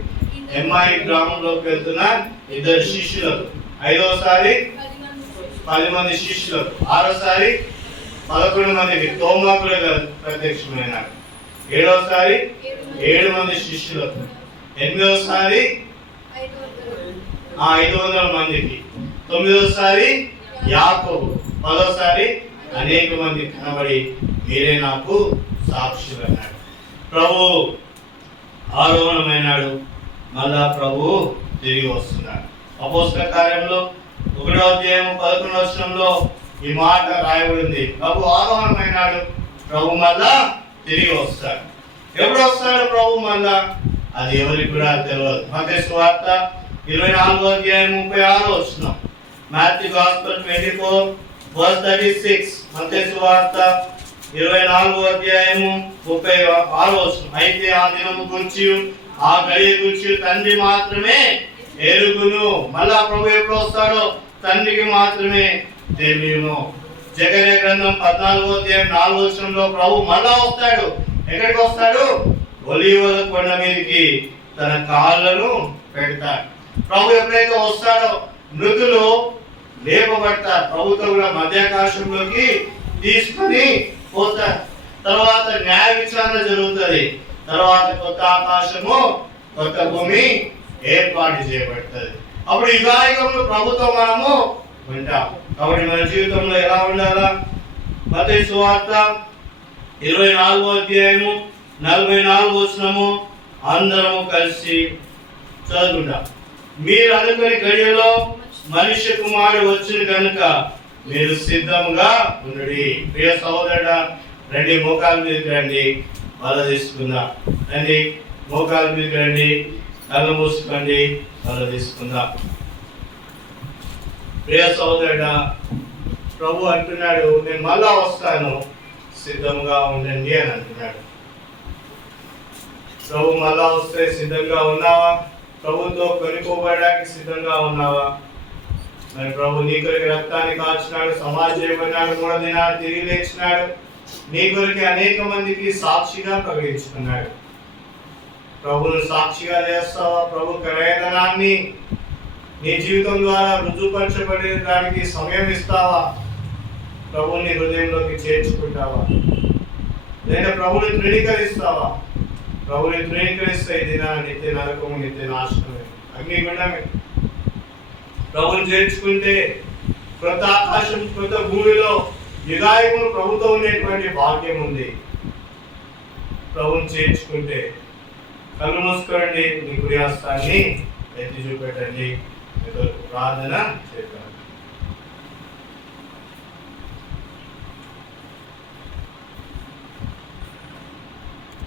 ఎమ్మాయి గ్రామంలోకి వెళ్తున్న 2 శిష్యులకు. 5వసారి 10 మంది శిష్యులకు. 6వసారి 11 మందికి తోమాకులుగా ప్రత్యక్షమైనాడు. 7వసారి 7 మంది శిష్యులకు. 8వసారి 500 మందికి. 9వసారి యాకోబు. 10వసారి అనేక మంది కనబడి మీరే నాకు సాక్షులు అన్నాడు. ప్రభు ఆరోహణమైనాడు, మళ్ళా ప్రభు తిరిగి వస్తున్నాడు. అపోస్తల కార్యంలో 1:11 ఈ మాట రాయబడింది, ప్రభు ఆరోహణమైనాడు, ప్రభు మళ్ళా తిరిగి వస్తాడు. ఎప్పుడు వస్తాడు ప్రభు మళ్ళా? అది ఎవరికి కూడా తెలియదు. మత్తయి సువార్త 24:36. Matthew gospel 24:36. మత్తయి సువార్త 24:36. అయితే ఆ దినము గురించి ఆ గడియ గురించి తండ్రి మాత్రమే ఎరుగును. మళ్ళా ప్రభు ఎప్పుడు వస్తాడో తండ్రికి మాత్రమే తెలియను. జకర్యా గ్రంథం 14:4 ప్రభు మళ్ళా వస్తాడు. ఎక్కడికి వస్తాడు? ఒలీవల కొండ మీదకి తన కాళ్ళను పెడతాడు. ప్రభు ఎప్పుడైతే వస్తాడో మృతులు లేపబడతారు. ప్రభుతో కూడా మధ్యాకాశంలోకి తీసుకుని పోతారు. తర్వాత న్యాయ విచారణ జరుగుతుంది. తర్వాత కొత్త ఆకాశము కొత్త భూమి ఏర్పాటు చేయబడుతుంది. అప్పుడు యుగాయుగంలో ప్రభుత్వం మనము ఉంటాం. కాబట్టి మన జీవితంలో ఎలా ఉండాలా? మత్తయి సువార్త 24:44 అందరము కలిసి చదువుకుంటాం. మీరు అనుకుని గడియలో మనుష్య కుమారుడు వచ్చిన కనుక మీరు సిద్ధంగా ఉండండి. ప్రియ సహోదరుడా, రండి మోకాల మీదకి రండి, బల తీసుకుందాం. రండి మోకాల మీదకి రండి, కళ్ళు మూసుకోండి, బల తీసుకుందాం. ప్రియ సహోదరుడా, ప్రభు అంటున్నాడు, నేను మళ్ళా వస్తాను, సిద్ధంగా ఉండండి అని అంటున్నాడు. ప్రభు మళ్ళా వస్తే సిద్ధంగా ఉన్నావా? ప్రభుతో కొనుక్కోబడడానికి సిద్ధంగా ఉన్నావా? మరి ప్రభు నీ కొరికి రక్తాన్ని కాల్చినాడు, సమాధి చేయబడినాడు, 3వ దినాన తిరిగి లేచినాడు. నీ కొరికి అనేక మందికి సాక్షిగా ప్రకటించుకున్నాడు. ప్రభును సాక్షిగా చేస్తావా? ప్రభు క్రయధనాన్ని నీ జీవితం ద్వారా రుజువుపరచబడే దానికి సమయం ఇస్తావా? ప్రభుని హృదయంలోకి చేర్చుకుంటావా? లేదా ప్రభుని తృణీకరిస్తావా? ప్రభుని తృణీకరిస్తే ఇది నిత్య నరకము, నిత్య నాశనమే, అగ్నిగుండమే. ప్రభుని చేర్చుకుంటే కొత్త ఆకాశం కొత్త భూమిలో యుగాయుగములు ప్రభుతో ఉండేటువంటి భాగ్యం ఉంది. ప్రభుని చేర్చుకుంటే కళ్ళు మూసుకోండి, మీ కుడి హస్తాన్ని ఎత్తి చూపెట్టండి, మీ కొరకు ప్రార్థన చేయండి.